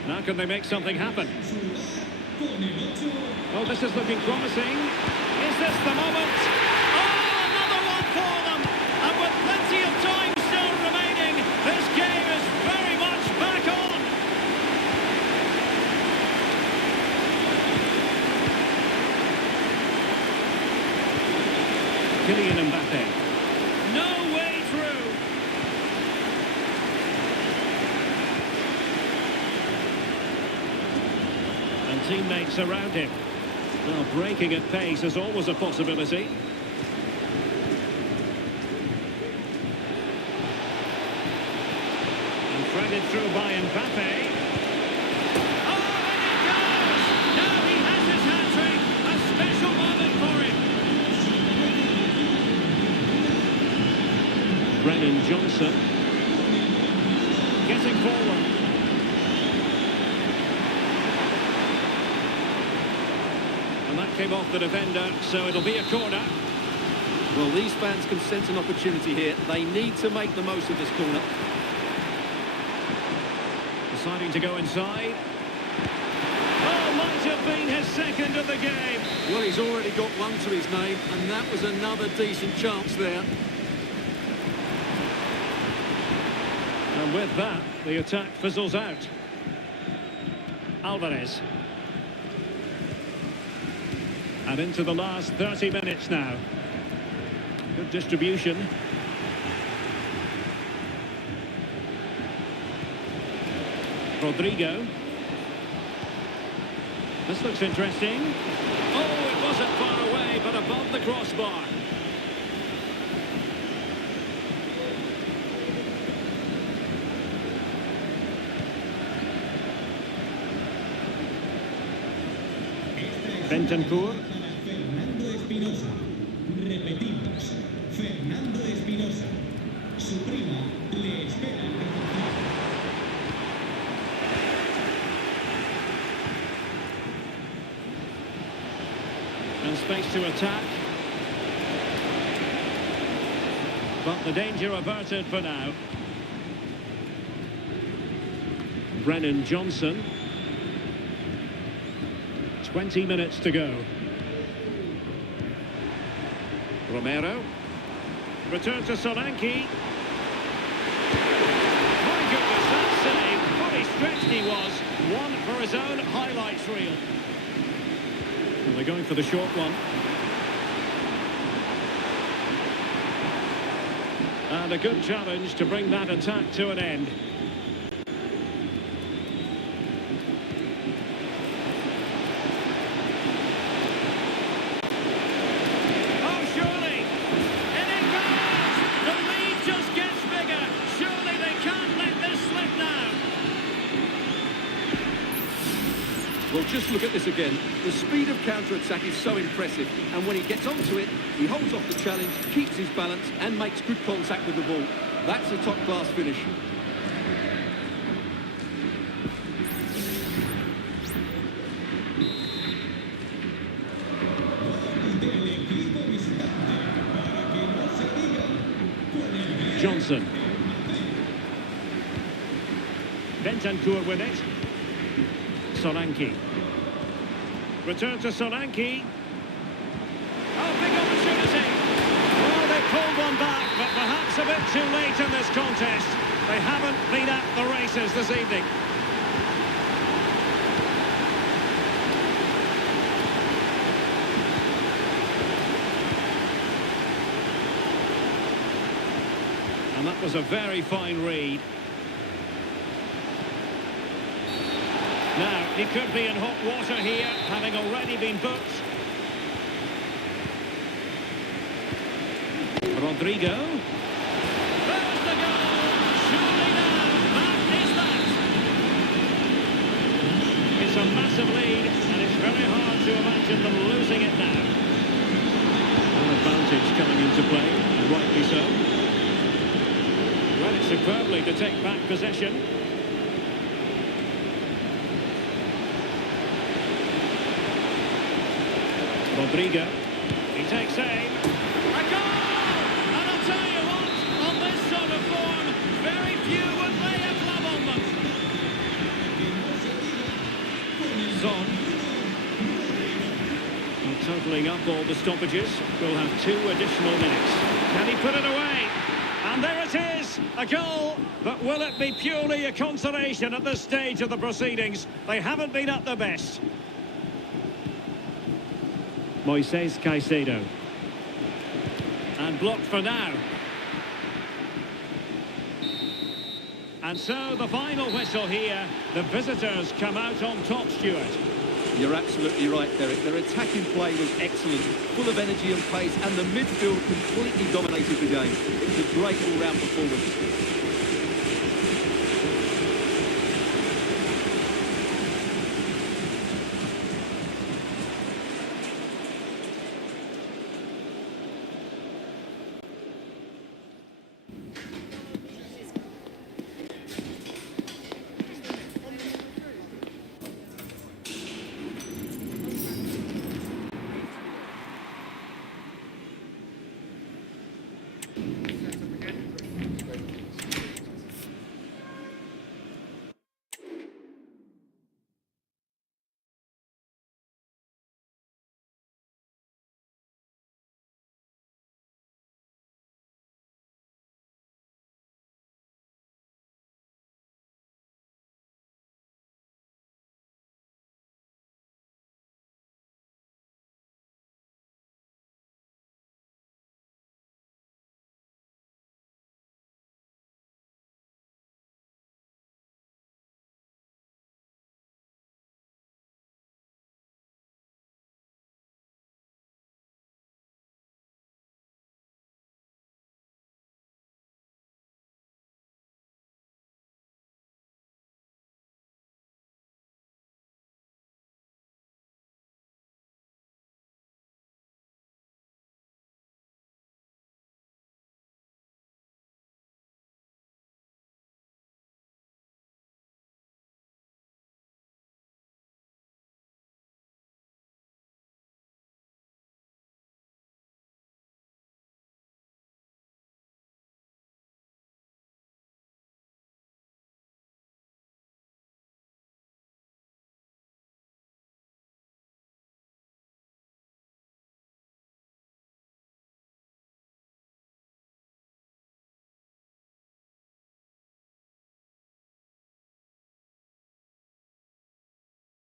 Now can they make something happen? Oh, this is looking promising. Is this the moment? Oh, another one for them! And with plenty of time still remaining, this game is very much back on! Kylian Mbappe. No way through. And teammates around him. Well, breaking at pace is always a possibility. And threaded through by Mbappe. Oh, and it goes! Now he has his hat-trick. A special moment for him. Brennan Johnson getting forward. And that came off the defender, so it'll be a corner. Well, these fans can sense an opportunity here. They need to make the most of this corner. Deciding to go inside. Oh, might have been his second of the game. Well, he's already got one to his name, and that was another decent chance there. And with that, the attack fizzles out. Alvarez. And into the last 30 minutes now. Good distribution. Rodrigo. This looks interesting. Oh, it wasn't far away, but above the crossbar. Bentancur. Fernando Espinosa. Repetimos. Fernando Espinosa. Su prima le espera. And space to attack. But the danger averted for now. Brennan Johnson. 20 minutes to go. Romero. Return to Solanke. My goodness, that save. Fully stretched he was. One for his own highlights reel. And they're going for the short one. And a good challenge to bring that attack to an end. Well, just look at this again. The speed of counter-attack is so impressive, and when he gets onto it, he holds off the challenge, keeps his balance, and makes good contact with the ball. That's a top-class finish. Johnson. Bentancur with it. Solanke. Return to Solanke. Oh, big opportunity. Oh, they pulled one back, but perhaps a bit too late in this contest. They haven't been at the races this evening. And that was a very fine read. Now, he could be in hot water here, having already been booked. Rodrigo. There's the goal! Surely now, that is that! It's a massive lead, and it's very hard to imagine them losing it now. An advantage coming into play, and rightly so. Read it superbly to take back possession. Rodrigo, he takes aim. A goal! And I'll tell you what, on this sort of form, very few would lay a club on them. Son. And totalling up all the stoppages, we'll have 2 additional minutes. Can he put it away? And there it is, a goal. But will it be purely a consolation at this stage of the proceedings? They haven't been at their best. Moises Caicedo. And blocked for now. And so the final whistle here. The visitors come out on top, Stuart. You're absolutely right, Derek. Their attacking play was excellent, full of energy and pace, and the midfield completely dominated the game. It was a great all-round performance.